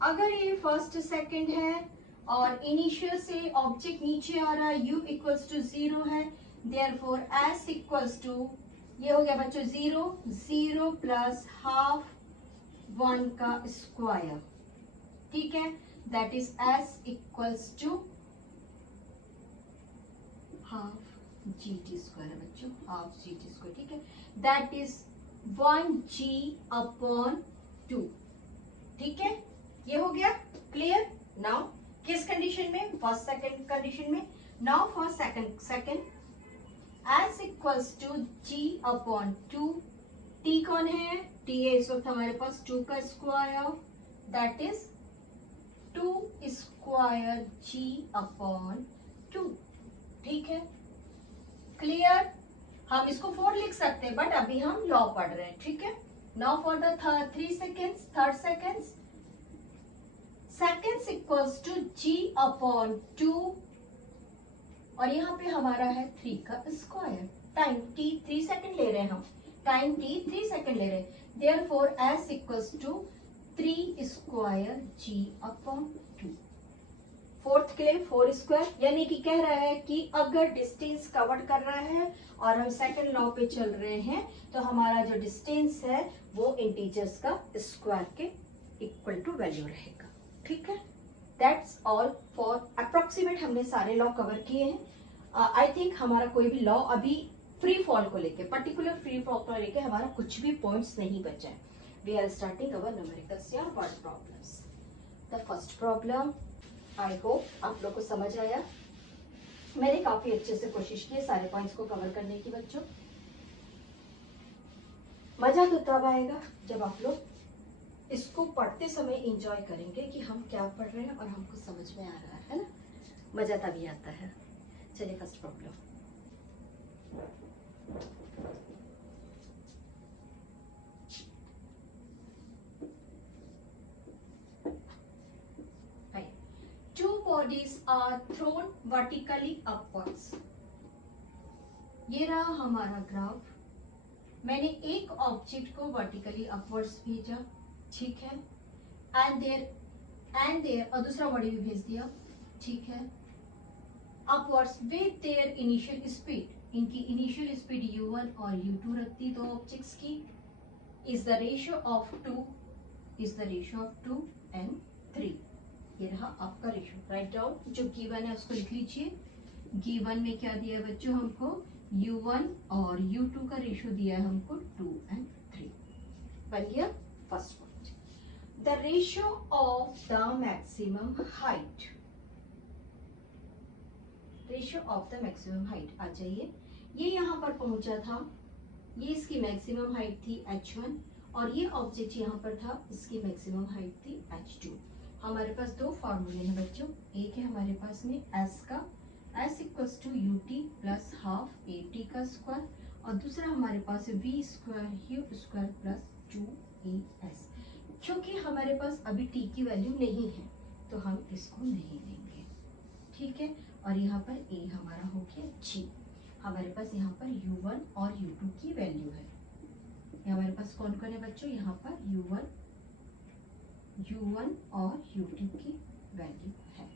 अगर ये फर्स्ट सेकेंड है और इनिशियल से ऑब्जेक्ट नीचे आ रहा है, u इक्वल्स टू 0 है, देयरफॉर s इक्वल्स टू, ये हो गया बच्चों 0 प्लस हाफ 1 का स्क्वायर. ठीक है, that is s equals to half gt square है बच्चों, हाफ gt स्क्वायर. ठीक है, दैट इज 1g अपॉन 2. ठीक है, ये हो गया क्लियर. नाउ किस कंडीशन में? फर्स्ट सेकंड कंडीशन में. Now for second s equals to g upon 2. t कौन है? t है इस वक्त हमारे पास 2 का square, that is 2 square g upon 2. ठीक है, क्लियर. हम इसको 4 लिख सकते हैं बट अभी हम लॉ पढ़ रहे हैं. ठीक है, now for the third seconds equals to g upon 2 और यहाँ पे हमारा है 3 का स्क्वायर. टाइम t 3 सेकेंड ले रहे हैं हम, टाइम t 3 सेकेंड ले रहे हैं, therefore s equals to 3 square g upon 2. Fourth के लिए 4 स्क्वायर, यानी कि कह रहा है कि अगर डिस्टेंस कवर कर रहा है और हम सेकंड लॉ पे चल रहे हैं तो हमारा जो डिस्टेंस है वो इंटीजर्स का स्क्वायर के इक्वल टू वैल्यू रहेगा. ठीक है, दैट्स ऑल फॉर अप्रोक्सीमेट. हमने सारे लॉ कवर किए हैं. आई थिंक हमारा कोई भी लॉ अभी फ्री फॉल को लेके, पर्टिकुलर फ्री फॉल को लेके हमारा कुछ भी पॉइंट्स नहीं बचा है. We are starting our numericals या word problems. The first problem, I hope आप लोग को समझ आया. मैंने काफी अच्छे से कोशिश की है सारे पॉइंट्स को कवर करने की बच्चों. मजा तो तब आएगा जब आप लोग इसको पढ़ते समय एंजॉय करेंगे कि हम क्या पढ़ रहे हैं और हमको समझ में आ रहा है ना. मजा तभी आता है. चलिए first problem. Two bodies are thrown vertically upwards. ये रहा हमारा ग्राफ। मैंने एक ऑब्जेक्ट को वर्टिकली अपवर्ड्स भेजा, ठीक है, एंड देयर और दूसरा बॉडी भी भेज दिया, ठीक है, upwards with their initial speed. इनकी इनिशियल स्पीड u1 और u2 रखती दो ऑब्जेक्ट्स की। Is the ratio of 2 and 3। ये रहा आपका रेशियो। राइट डाउन, जो गिवन है उसको लिख लीजिए। गिवन में क्या दिया है बच्चों हमको, u1 और u2 का रेशियो दिया है हमको 2 एंड 3। बन गया first point. The ratio of the maximum height, ratio of the maximum height आ जाइए। ये यहाँ पर पहुंचा था, ये इसकी मैक्सिमम हाइट थी h1 और ये ऑब्जेक्ट यहाँ पर था, इसकी मैक्सिमम हाइट थी h2। हमारे पास दो फॉर्मूले हैं बच्चों। एक है हमारे पास में s का, s equals to ut plus half at का स्क्वायर, और दूसरा हमारे पास है v square u square plus 2as। क्योंकि हमारे पास अभी t की वैल्यू नहीं है तो हम इसको नहीं लेंगे, ठीक है। और यहाँ पर a हमारा हो गया g। हमारे पास यहाँ पर u1 और u2 की वैल्यू है। हमारे पास कौन कौन है बच्चों, यहाँ पर u1 और u2 की वैल्यू है,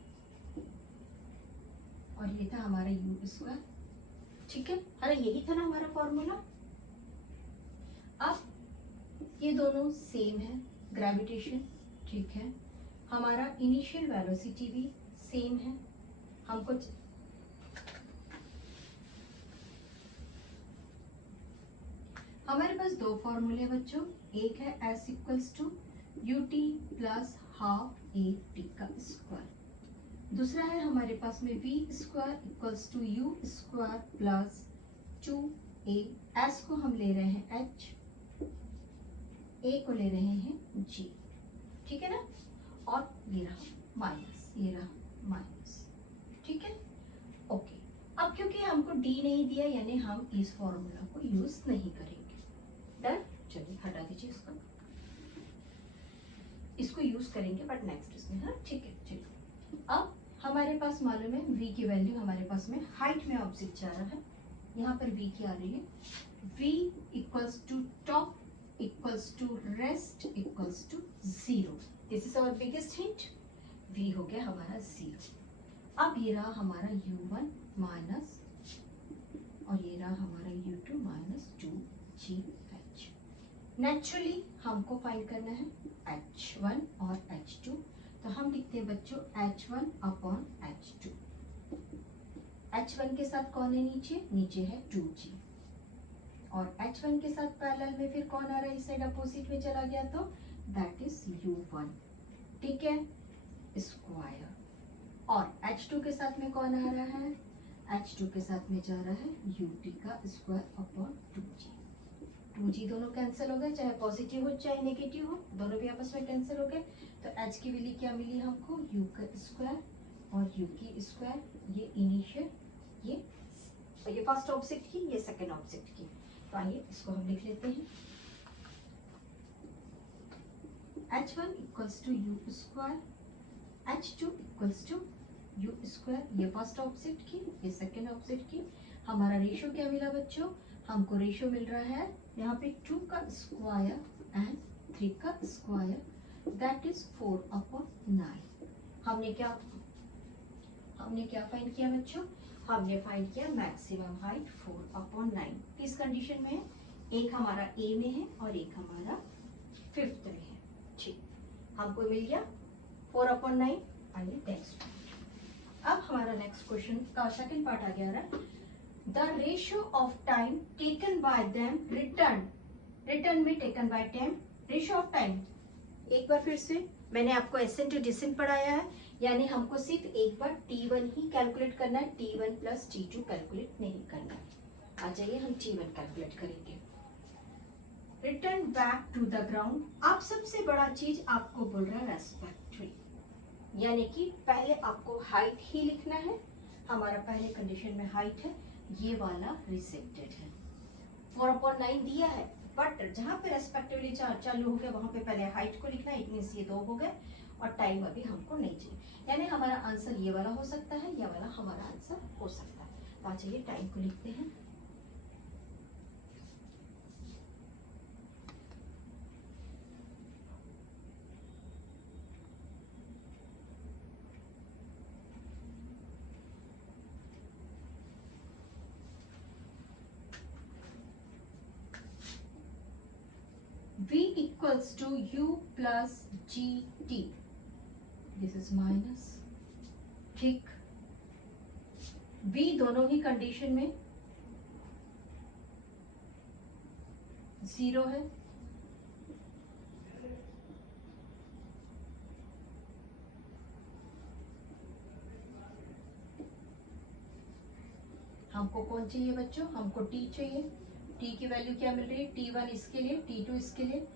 और ये था हमारा u स्क्वायर, ठीक है। अरे यही था ना हमारा फॉर्मूला। अब ये दोनों सेम है, ग्रेविटेशन, ठीक है। हमारा इनिशियल वेलोसिटी भी सेम है। हमको हमारे पास दो फॉर्मूले बच्चों। एक है s equals to ut plus half a t का स्क्वायर। दूसरा है हमारे पास में v square equals to u square plus 2a। s को हम ले रहे हैं h, a को ले रहे हैं g, ठीक है ना। और ये रहा माइनस, ये रहा माइनस, ठीक है, ओके। अब क्योंकि हमको d नहीं दिया, यानी हम इस फॉर्मूला को यूज नहीं करेंगे। डन, चलिए हटा दीजिए इसको, इसको यूज करेंगे बट नेक्स्ट इसमें, हाँ ठीक है। चलिए अब हमारे पास मालूम है v की वैल्यू हमारे पास में हाइट में ऑब्जेक्ट जा रहा है, यहाँ पर v की आ रही है, v equals to top equals to rest equals to 0। This is our biggest hint. v हो गया हमारा 0। अब ये रहा हमारा u1 माइनस, और ये रहा हमारा u2 माइनस 2gh। नेचुरली हमको फाइंड करना है h1 और h2, तो हम लिखते हैं बच्चों h1 अपॉन h2। h1 के साथ कौन है नीचे, नीचे है 2g, और h1 के साथ पैरेलल में फिर कौन आ रहा है, इस साइड अपोजिट में चला गया तो दैट इज u1, ठीक है, स्क्वायर। और h2 के साथ में कौन आ रहा है, h2 के साथ में जा रहा है ut का स्क्वायर अपॉन 2g। 2g दोनों कैंसिल हो गए, चाहे पॉजिटिव हो चाहे नेगेटिव हो, दोनों भी आपस में कैंसिल हो गए। तो h की वैल्यू क्या मिली हमको, u का स्क्वायर और u की स्क्वायर, ये इनिशियल, ये फर्स्ट ऑब्जेक्ट की, ये सेकंड ऑब्जेक्ट की। तो आइए इसको हम लिख लेते हैं, h1 equals to u square, h2 equals to u square, ये फर्स्ट ऑब्जेक्ट की, ये सेकंड ऑब्जेक्ट की। हमारा रेशियो क्या मिला बच्चों, हमको रेशियो मिल रहा है यहाँ पे 2 का स्क्वायर एंड 3 का स्क्वायर, दैट इज 4/9। हमने क्या फाइंड किया बच्चों, हमने फाइंड किया मैक्सिमम हाइट 4/9। किस कंडीशन में है, एक हमारा ए में है और एक हमारा 5th में है, ठीक, हमको मिल गया 4/9। आइए नेक्स्ट, अब हमारा नेक्स्ट क्वेश्चन का सेकंड पार्ट आ गया है, the ratio of time taken by them return में taken by time, ratio of time. एक बार फिर से मैंने आपको एसेंट टू डिसेंट पढ़ाया है, यानी हमको सिर्फ एक बार t1 ही कैलकुलेट करना है, t1 प्लस t2 कैलकुलेट नहीं करना है। आ जाइए हम t1 कैलकुलेट करेंगे। Return back to the ground. अब सबसे बड़ा चीज आपको बोल रहा है रेस्पेक्टफुली, यानी कि पहले आपको हाइट ही लिखना है। हमारा पहले कंडीशन में हाइट है, ये वाला रिसेप्टेड है। 4/9 दिया है, बट जहां पे रेस्पेक्टिवली चालू हो गया वहां पे पहले हाइट को लिखना है, इट मींस ये 2 हो गए और टाइम अभी हमको नहीं चाहिए, यानी हमारा आंसर ये वाला हो सकता है, ये वाला हमारा आंसर हो सकता है। तो चलिए टाइम को लिखते हैं। V equals to U plus GT. This is minus, ठीक। V दोनों ही कंडीशन में 0 है, हमको कौन चाहिए बच्चों, हमको T चाहिए। T की वैल्यू क्या मिल रही है, T1 इसके लिए, T2 इसके लिए।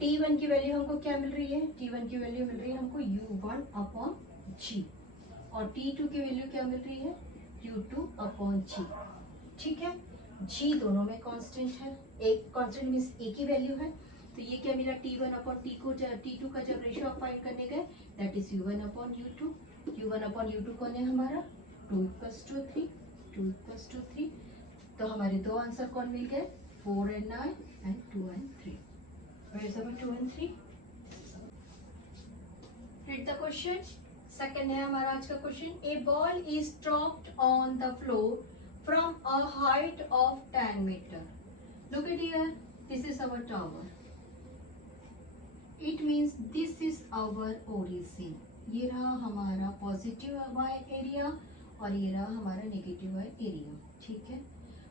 T1 की वैल्यू हमको क्या मिल रही है, T1 की वैल्यू मिल रही है हमको U1/G, और T2 की वैल्यू क्या मिल रही है, U2/G, ठीक है। G दोनों में कांस्टेंट है, एक कांस्टेंट मींस एक ही वैल्यू है, तो ये क्या मिला, T1/T को T2 का जब रेशियो आप फाइंड करने गए, दैट इज U1/U2। U1/U2 कौन है हमारा, 2 = 3, 2 = 3। तो हमारे दो आंसर कौन मिल गए, 4 and 9 and 2 and 3। Where is our 2 and 3? Read the question. Second है हमारा आज का question. A ball is dropped on the floor from a height of 10 metre. Look at here, this is our tower, it means this is our origin. ये रहा हमारा positive Y area और ये रहा हमारा नेगेटिव वाई एरिया, ठीक है।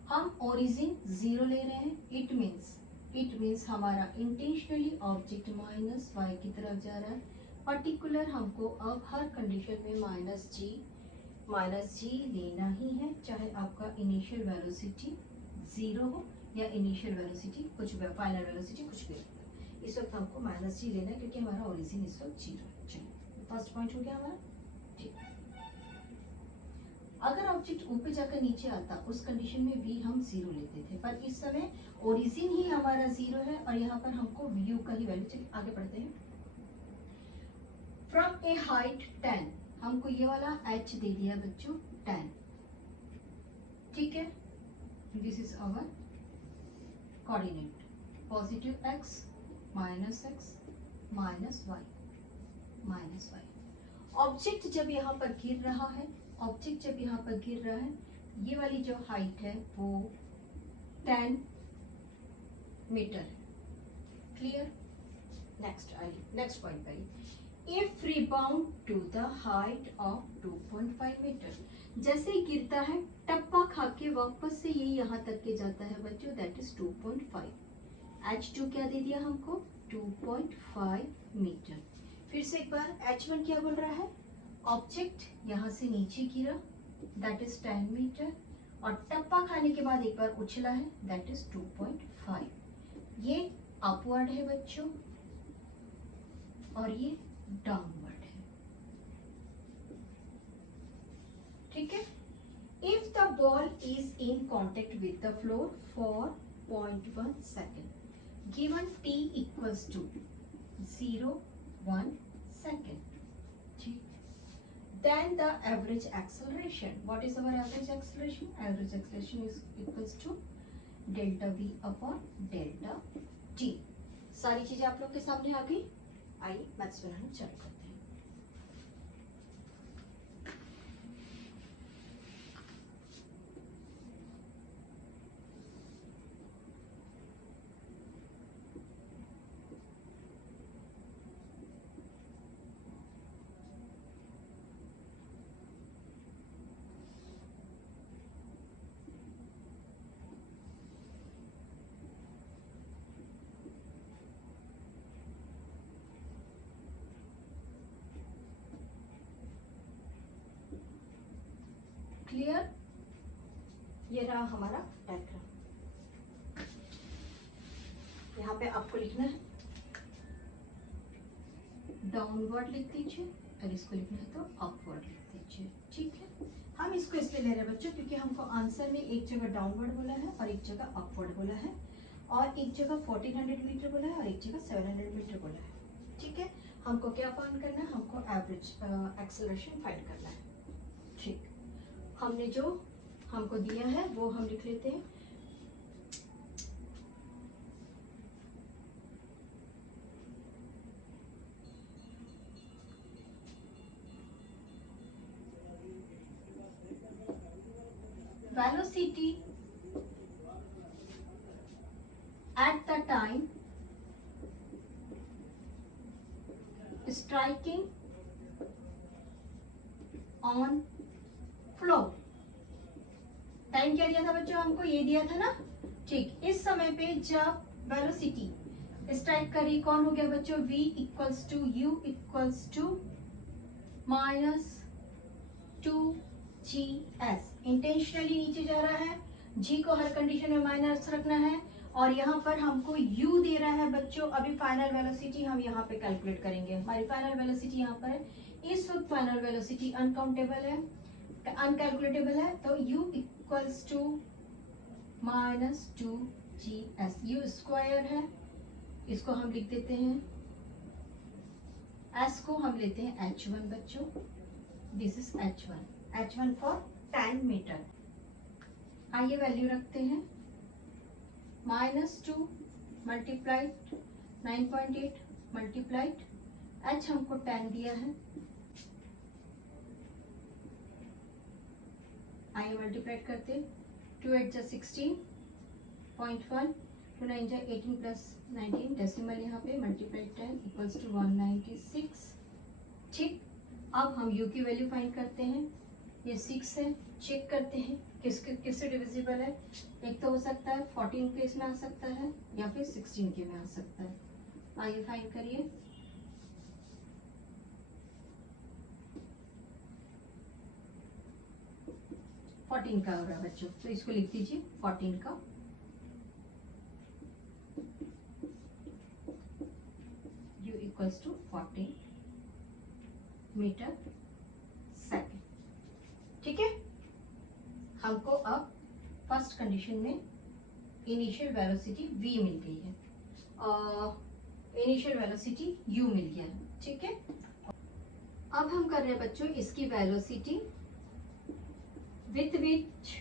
हम ओरिजिन 0 ले रहे हैं, इट मीन्स हमारा इंटेंशनली ऑब्जेक्ट माइनस वाई की तरफ जा रहा है। पर्टिकुलर हमको अब हर कंडीशन में माइनस जी लेना ही है, चाहे आपका इनिशियल वेलोसिटी 0 हो या इनिशियल वेलोसिटी कुछ भी, फाइनल वेलोसिटी कुछ भी हो। इस वक्त हमको माइनस जी लेना है क्योंकि हमारा ओरिजिन इस वक्त 0 है। चलिए फर्स्ट पॉइंट हो गया हमारा, ठीक। अगर ऑब्जेक्ट ऊपर जाकर नीचे आता उस कंडीशन में भी हम 0 लेते थे, पर इस समय ओरिजिन ही हमारा 0 है और यहाँ पर हमको व्यू का ही वैल्यू चाहिए। आगे बढ़ते हैं। फ्रॉम ए हाइट 10, हमको ये वाला h दे दिया बच्चों 10, ठीक है। This is our coordinate, positive x minus y। Object जब यहाँ पर गिर रहा है, ये वाली जो हाइट है वो 10 मीटर है, क्लियर। नेक्स्ट पॉइंट पर, if rebound to the height of 2.5 metre, जैसे ही गिरता है टप्पा खा के वापस से ये यहाँ तक के जाता है बच्चों, दैट इज 2.5। h2 क्या दे दिया हमको, 2.5 मीटर। फिर से एक बार h1 क्या बोल रहा है, ऑब्जेक्ट यहाँ से नीचे गिरा, दैट इज 10 मीटर, और टप्पा खाने के बाद एक बार उछला है, दैट इज 2.5। ये अपवर्ड है बच्चों और ये डाउनवर्ड है, ठीक है। If the ball is in contact with the floor for 0.1 second, given t equals to 0.1 second, ठीक। Then the average acceleration. What is our average acceleration? Average acceleration is equals to delta v upon delta t। सारी चीजें आप लोग के सामने आ गई। आइए maths बनाना चालू करते हैं। क्लियर, ये रहा हमारा डायग्राम। यहाँ पे आपको लिखना है, डाउनवर्ड लिख दीजिए, अगर इसको लिखना है तो अपवर्ड लिख दीजिए। ठीक है, हम इसको इसलिए ले रहे हैं बच्चों क्योंकि हमको आंसर में एक जगह डाउनवर्ड बोला है और एक जगह अपवर्ड बोला है, और एक जगह 1400 मीटर बोला है और एक जगह 700 मीटर बोला है। ठीक है, हमको क्या फाइंड करना है, हमको एवरेज एक्सेलरेशन फाइंड करना है। ठीक, हमने जो हमको दिया है वो हम लिख लेते हैं। Velocity at the time striking on floor, time क्या दिया था बच्चों, हमको ये दिया था ना। ठीक, इस समय पे जब वेलोसिटी स्ट्राइक करी, कौन हो गया बच्चों, v equals to u equals to -2gs। Intentionally नीचे जा रहा है, g को हर कंडीशन में माइनस रखना है, और यहाँ पर हमको u दे रहा है बच्चों। अभी फाइनल वेलोसिटी हम यहाँ पे कैलकुलेट करेंगे। हमारी फाइनल वेलोसिटी यहाँ पर है, इस वक्त फाइनल वेलोसिटी अनकाउंटेबल है, अनकैलकुलेटेबल है, तो u equals to -2gs। u square है, इसको हम लिख देते हैं, s को हम लेते हैं h1 बच्चों, this is h1 for 10 metre. आइए वैल्यू रखते हैं, -2 मल्टीप्लाइड 9.8 मल्टीप्लाइड h हमको 10 दिया है, आइए मल्टीप्लाइड करते, 2 8 जा 16.1, 2 9 जा 18 प्लस 19, डेसिमल यहाँ पे, मल्टीप्लाइड 10 इक्वल्स टू 196। ठीक, अब हम u की वैल्यू फाइंड करते हैं। ये 6 है, चेक करते हैं किससे डिविजिबल है। एक तो हो सकता है 14 के इसमें आ सकता है या फिर 16 के में आ सकता है। आइए फाइंड करिए, फोर्टीन का हो रहा है बच्चों, तो इसको लिख दीजिए 14 का। u equals to 14 metre second. ठीक है, हमको अब फर्स्ट कंडीशन में इनिशियल वेलोसिटी v मिल गई है और इनिशियल वेलोसिटी u मिल गया है। ठीक है, अब हम कर रहे हैं बच्चों इसकी velocity with which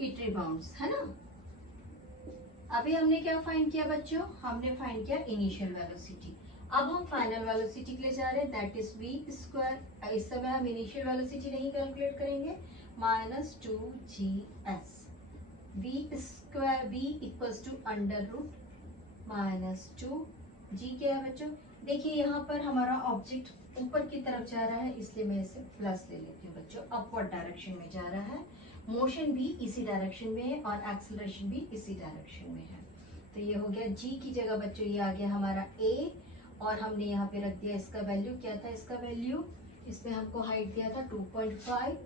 it rebounds, है ना। अभी हमने क्या फाइंड किया बच्चों, हमने फाइंड किया इनिशियल वेलोसिटी। अब हम फाइनल वेलोसिटी के लिए जा रहे हैं, दैट इज v स्क्वायर। इस समय हम इनिशियल वेलोसिटी नहीं कैलकुलेट करेंगे, -2gs। v square v equals to √-2 g क्या है बच्चों, देखिए यहाँ पर हमारा ऑब्जेक्ट ऊपर की तरफ जा रहा है, इसलिए मैं इसे प्लस ले लेती हूँ बच्चों, अपवर्ड डायरेक्शन में जा रहा है, मोशन भी इसी डायरेक्शन में है और एक्सेलरेशन भी इसी डायरेक्शन में है। तो ये हो गया g की जगह बच्चों, ये आ गया हमारा a, और हमने यहाँ पे रख दिया इसका वैल्यू, क्या था इसका वैल्यू, इसमें हमको हाइट दिया था 9.8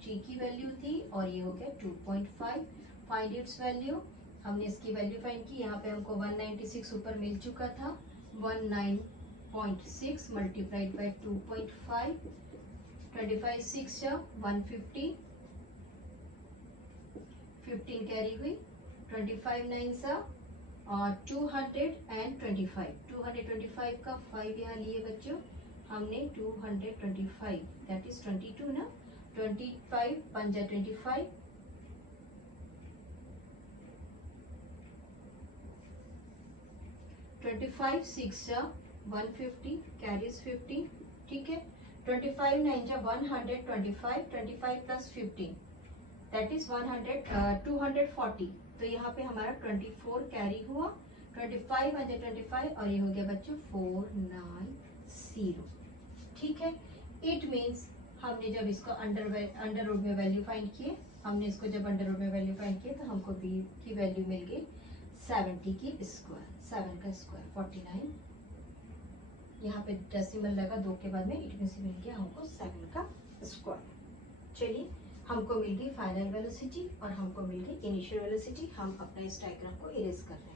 g की वैल्यू थी, और ये हो गया 2.5। फाइंड इट्स वैल्यू, हमने इसकी वैल्यू फाइंड की, यहाँ पे हमको 196 ऊपर मिल चुका था, 19.6 मल्टीप्लाइड बाई 2.5, 25 6 जा 150, 15 कैरी हुई, 25 9 सा और 225 का 5 यहाँ लिए बच्चों हमने, 225 दैट इज 22 ना, 25 5 जा 25, 25 6 जा 150 कैरीज 50। ठीक है, 25 9 जा 125, 25 प्लस 15 दैट इज 240। तो यहाँ पे हमारा 24 कैरी हुआ, 25 1 जा 25 और ये हो गया बच्चों 490। ठीक है, इट मीन्स हमने जब इसको अंडर रूट में वैल्यू फाइंड किए, हमने इसको जब अंडर रूट में वैल्यू फाइंड किए तो हमको b की वैल्यू मिल गई 70 की स्क्वायर, 7 का स्क्वायर 49। यहाँ पे डेसिमल लगा 2 के बाद में, इट मीन्स मिल गया हमको 7 का स्क्वायर। चलिए, हमको मिल गई फाइनल वेलोसिटी और हमको मिल गई इनिशियल वेलोसिटी। हम अपना इस डायग्राम को इरेज कर रहे हैं।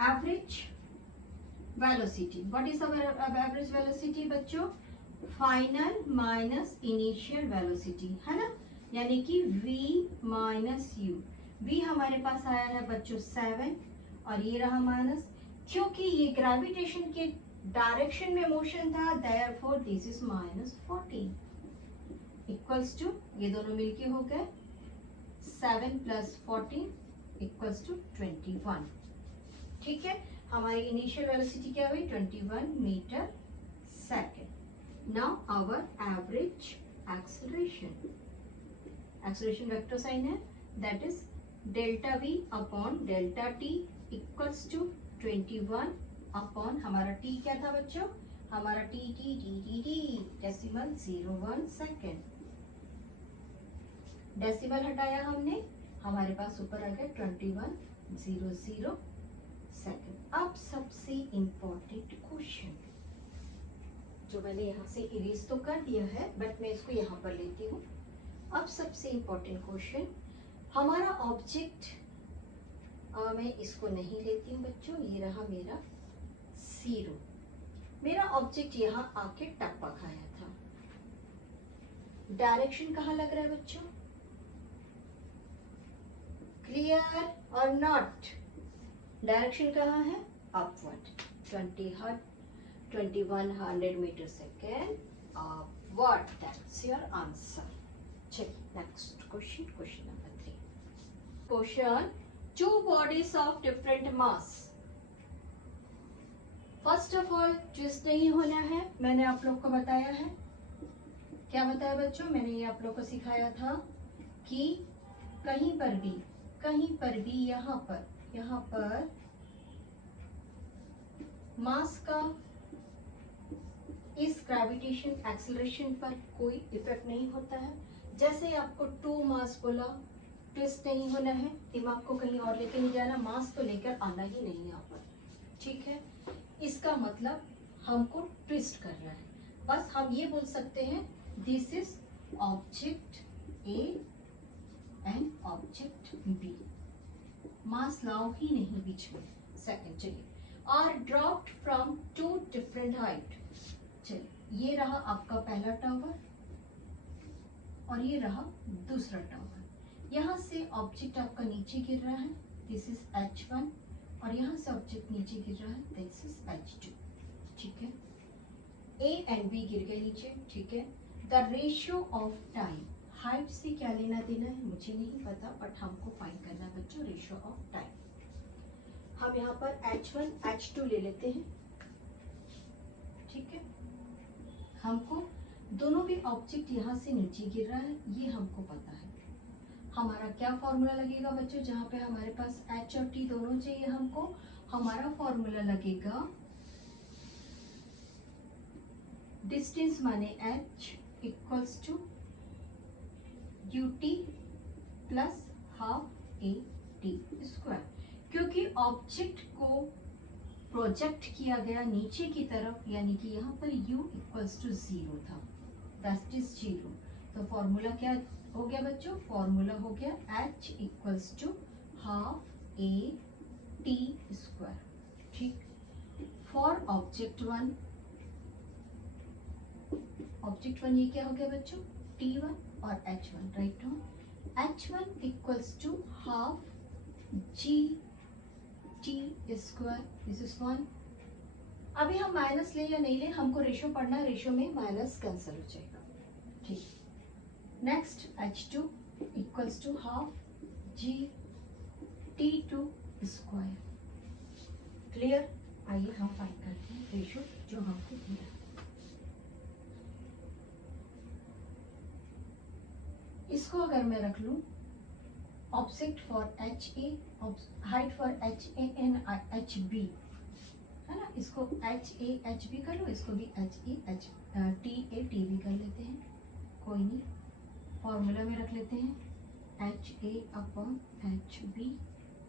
Average velocity, what is our average velocity बच्चों, फाइनल माइनस इनिशियल वेलोसिटी, है ना, यानी कि v माइनस यू। v हमारे पास आया है बच्चों 7 और ये रहा माइनस, क्योंकि ये ग्रेविटेशन के डायरेक्शन में मोशन था, therefore this is minus 14 equals to, ये दोनों मिलके हो गए 7 प्लस 14 इक्वल्स टू 21। ठीक है, हमारी इनिशियल वेलोसिटी क्या हुई 21 metre second. Now our average acceleration, acceleration vector sign है, that is delta v upon delta t equals to 21 upon हमारा t क्या था बच्चों, हमारा t डेसिमल 01 सेकेंड, डेसिमल हटाया हमने, हमारे पास ऊपर आ गया 2100 सेकेंड। अब सबसे इंपॉर्टेंट क्वेश्चन, जो मैंने यहाँ से इरेज तो कर दिया है बट मैं इसको यहाँ पर लेती हूँ। अब सबसे इंपॉर्टेंट क्वेश्चन, हमारा ऑब्जेक्ट, मैं इसको नहीं लेती हूँ बच्चों, ये रहा मेरा 0, मेरा ऑब्जेक्ट यहाँ आके टप्पा खाया था, डायरेक्शन कहाँ लग रहा है बच्चों, क्लियर और नॉट, डायरेक्शन कहाँ है, upward, 2100 metre second upward, that's your answer. चलिए next question, question number 3, question, two bodies of different mass. First of all twist नहीं होना है, मैंने आप लोग को बताया है, क्या बताया बच्चों, मैंने ये आप लोग को सिखाया था कि कहीं पर भी यहाँ पर मास का इस ग्रेविटेशन एक्सेलरेशन पर कोई इफेक्ट नहीं होता है। जैसे आपको टू मास बोला, ट्विस्ट नहीं होना है, दिमाग को कहीं और लेके नहीं जाना, मास तो लेकर आना ही नहीं यहाँ पर, ठीक है, इसका मतलब हमको ट्विस्ट करना है, बस हम ये बोल सकते हैं this is object A and object B, mass लाओ ही नहीं बीच में। सेकंड, चलिए, are dropped from two different height, चलिए ये रहा आपका पहला टावर और ये रहा दूसरा टावर, यहाँ से ऑब्जेक्ट आपका नीचे गिर रहा है, दिस इज H1, और यहाँ से ऑब्जेक्ट नीचे गिर रहा है, दिस इज H2, ठीक है, A एंड B गिर गए नीचे, ठीक है, the ratio of time, height से क्या लेना देना है मुझे नहीं पता, बट हमको फाइंड करना है बच्चों रेशियो ऑफ टाइम। हम यहाँ पर H1 H2 ले लेते हैं, ठीक है, हमको दोनों भी ऑब्जेक्ट यहाँ से नीचे गिर रहा है, ये हमको पता है। हमारा क्या फॉर्मूला लगेगा बच्चों, जहाँ पे हमारे पास H और T दोनों चाहिए हमको, हमारा फॉर्मूला लगेगा डिस्टेंस माने H equals to UT plus half AT square, क्योंकि ऑब्जेक्ट को प्रोजेक्ट किया गया नीचे की तरफ, यानी कि यहाँ पर U इक्वल्स टू 0 था, दैट इज 0, तो फॉर्मूला क्या हो गया बच्चों, फॉर्मूला हो गया H equals to half AT square, ठीक, फॉर ऑब्जेक्ट 1, ऑब्जेक्ट 1 ये क्या हो गया बच्चों, T1 और H1, राइट हो, H1 equals to half GT square, this is 1। अभी हम माइनस ले या नहीं ले, हमको रेशियो पढ़ना है, रेशियो में माइनस कैंसिल हो जाएगा, ठीक, next H2 equals to half GT2 square, clear. आइए हम फाइंड करते हैं रेशियो जो हमको दिया है, इसको अगर मैं रख लूं object for HA, height for HA and HB, है ना, इसको HA HB कर लो, इसको भी HA TA TB कर लेते हैं, कोई नहीं, फॉर्मूला में रख लेते हैं HA अपॉन HB,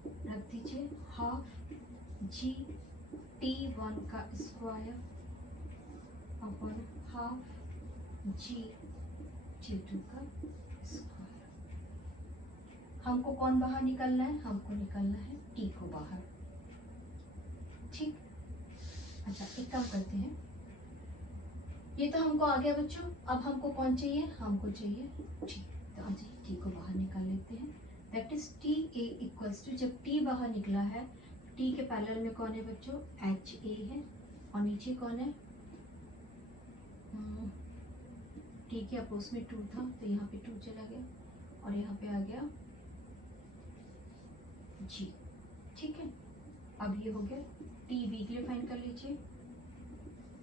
रख दीजिए हाफ GT1 का स्क्वायर अपॉन हाफ GT2 का स्क्वायर। हमको कौन बाहर निकलना है, हमको निकलना है T को बाहर, ठीक। अच्छा एक काम करते हैं, ये तो हमको आ गया बच्चों, अब हमको कौन चाहिए, हमको चाहिए टी। तो हम टी को बाहर निकाल लेते हैं। That is t a equals to, जब टी बाहर निकला है, टी के पैरेलल में कौन है बच्चों, एच ए है, और नीचे कौन है, टी के अपोज में 2 था, तो यहाँ पे 2 चला गया, और यहाँ पे आ गया जी। ठीक है, अब ये हो गया, टी बी के लिए फाइंड कर लीजिए,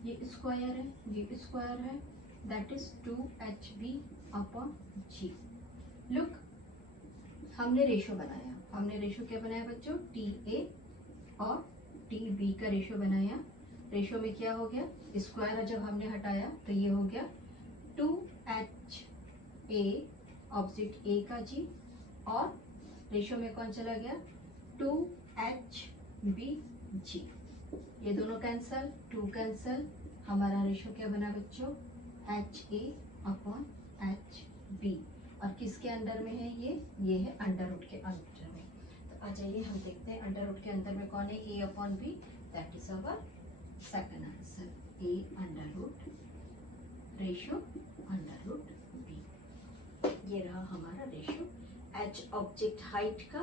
ये स्क्वायर है, ये स्क्वायर है, that is 2HB upon g. Look, हमने रेशो बनाया, हमने रेशो क्या बनाया बच्चों, टी ए और टी बी का रेशो बनाया। रेशो में क्या हो गया, स्क्वायर जब हमने हटाया तो ये हो गया 2HA ऑपोजिट ए का जी, और रेशो में कौन चला गया, 2HB जी। ये दोनों कैंसल, 2 कैंसल, हमारा रेशो क्या बना बच्चों, HA अपॉन HB, और किसके अंडर में है ये है अंडर रूट के अंदर में। तो आ जाइए हम देखते हैं अंडर रूट के अंदर में कौन है, A upon B, that is our second answer, A under root ratio under root B। ये रहा हमारा रेशो, H ऑब्जेक्ट हाइट का,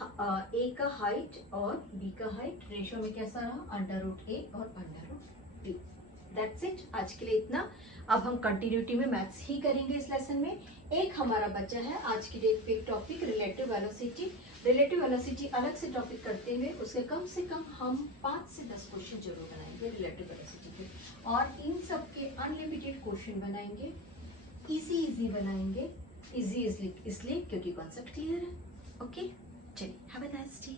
A का हाइट और B का हाइट, रेशो में कैसा रहा, अंडर रूट A और under root B। That's it, आज के लिए इतना। अब हम कंटिन्यूटी में मैथ्स ही करेंगे इस लेसन में। एक हमारा बच्चा है आज की डेट पे topic relative velocity. Relative velocity अलग से टॉपिक करते हुए उसके कम से कम हम 5 से 10 क्वेश्चन जरूर बनाएंगे रिलेटिव वेलोसिटी के, और इन सब के अनलिमिटेड क्वेश्चन बनाएंगे, इजी बनाएंगे, इजी इसलिए क्योंकि कॉन्सेप्ट क्लियर है। ओके, चलिए, हैव अ नाइस डे।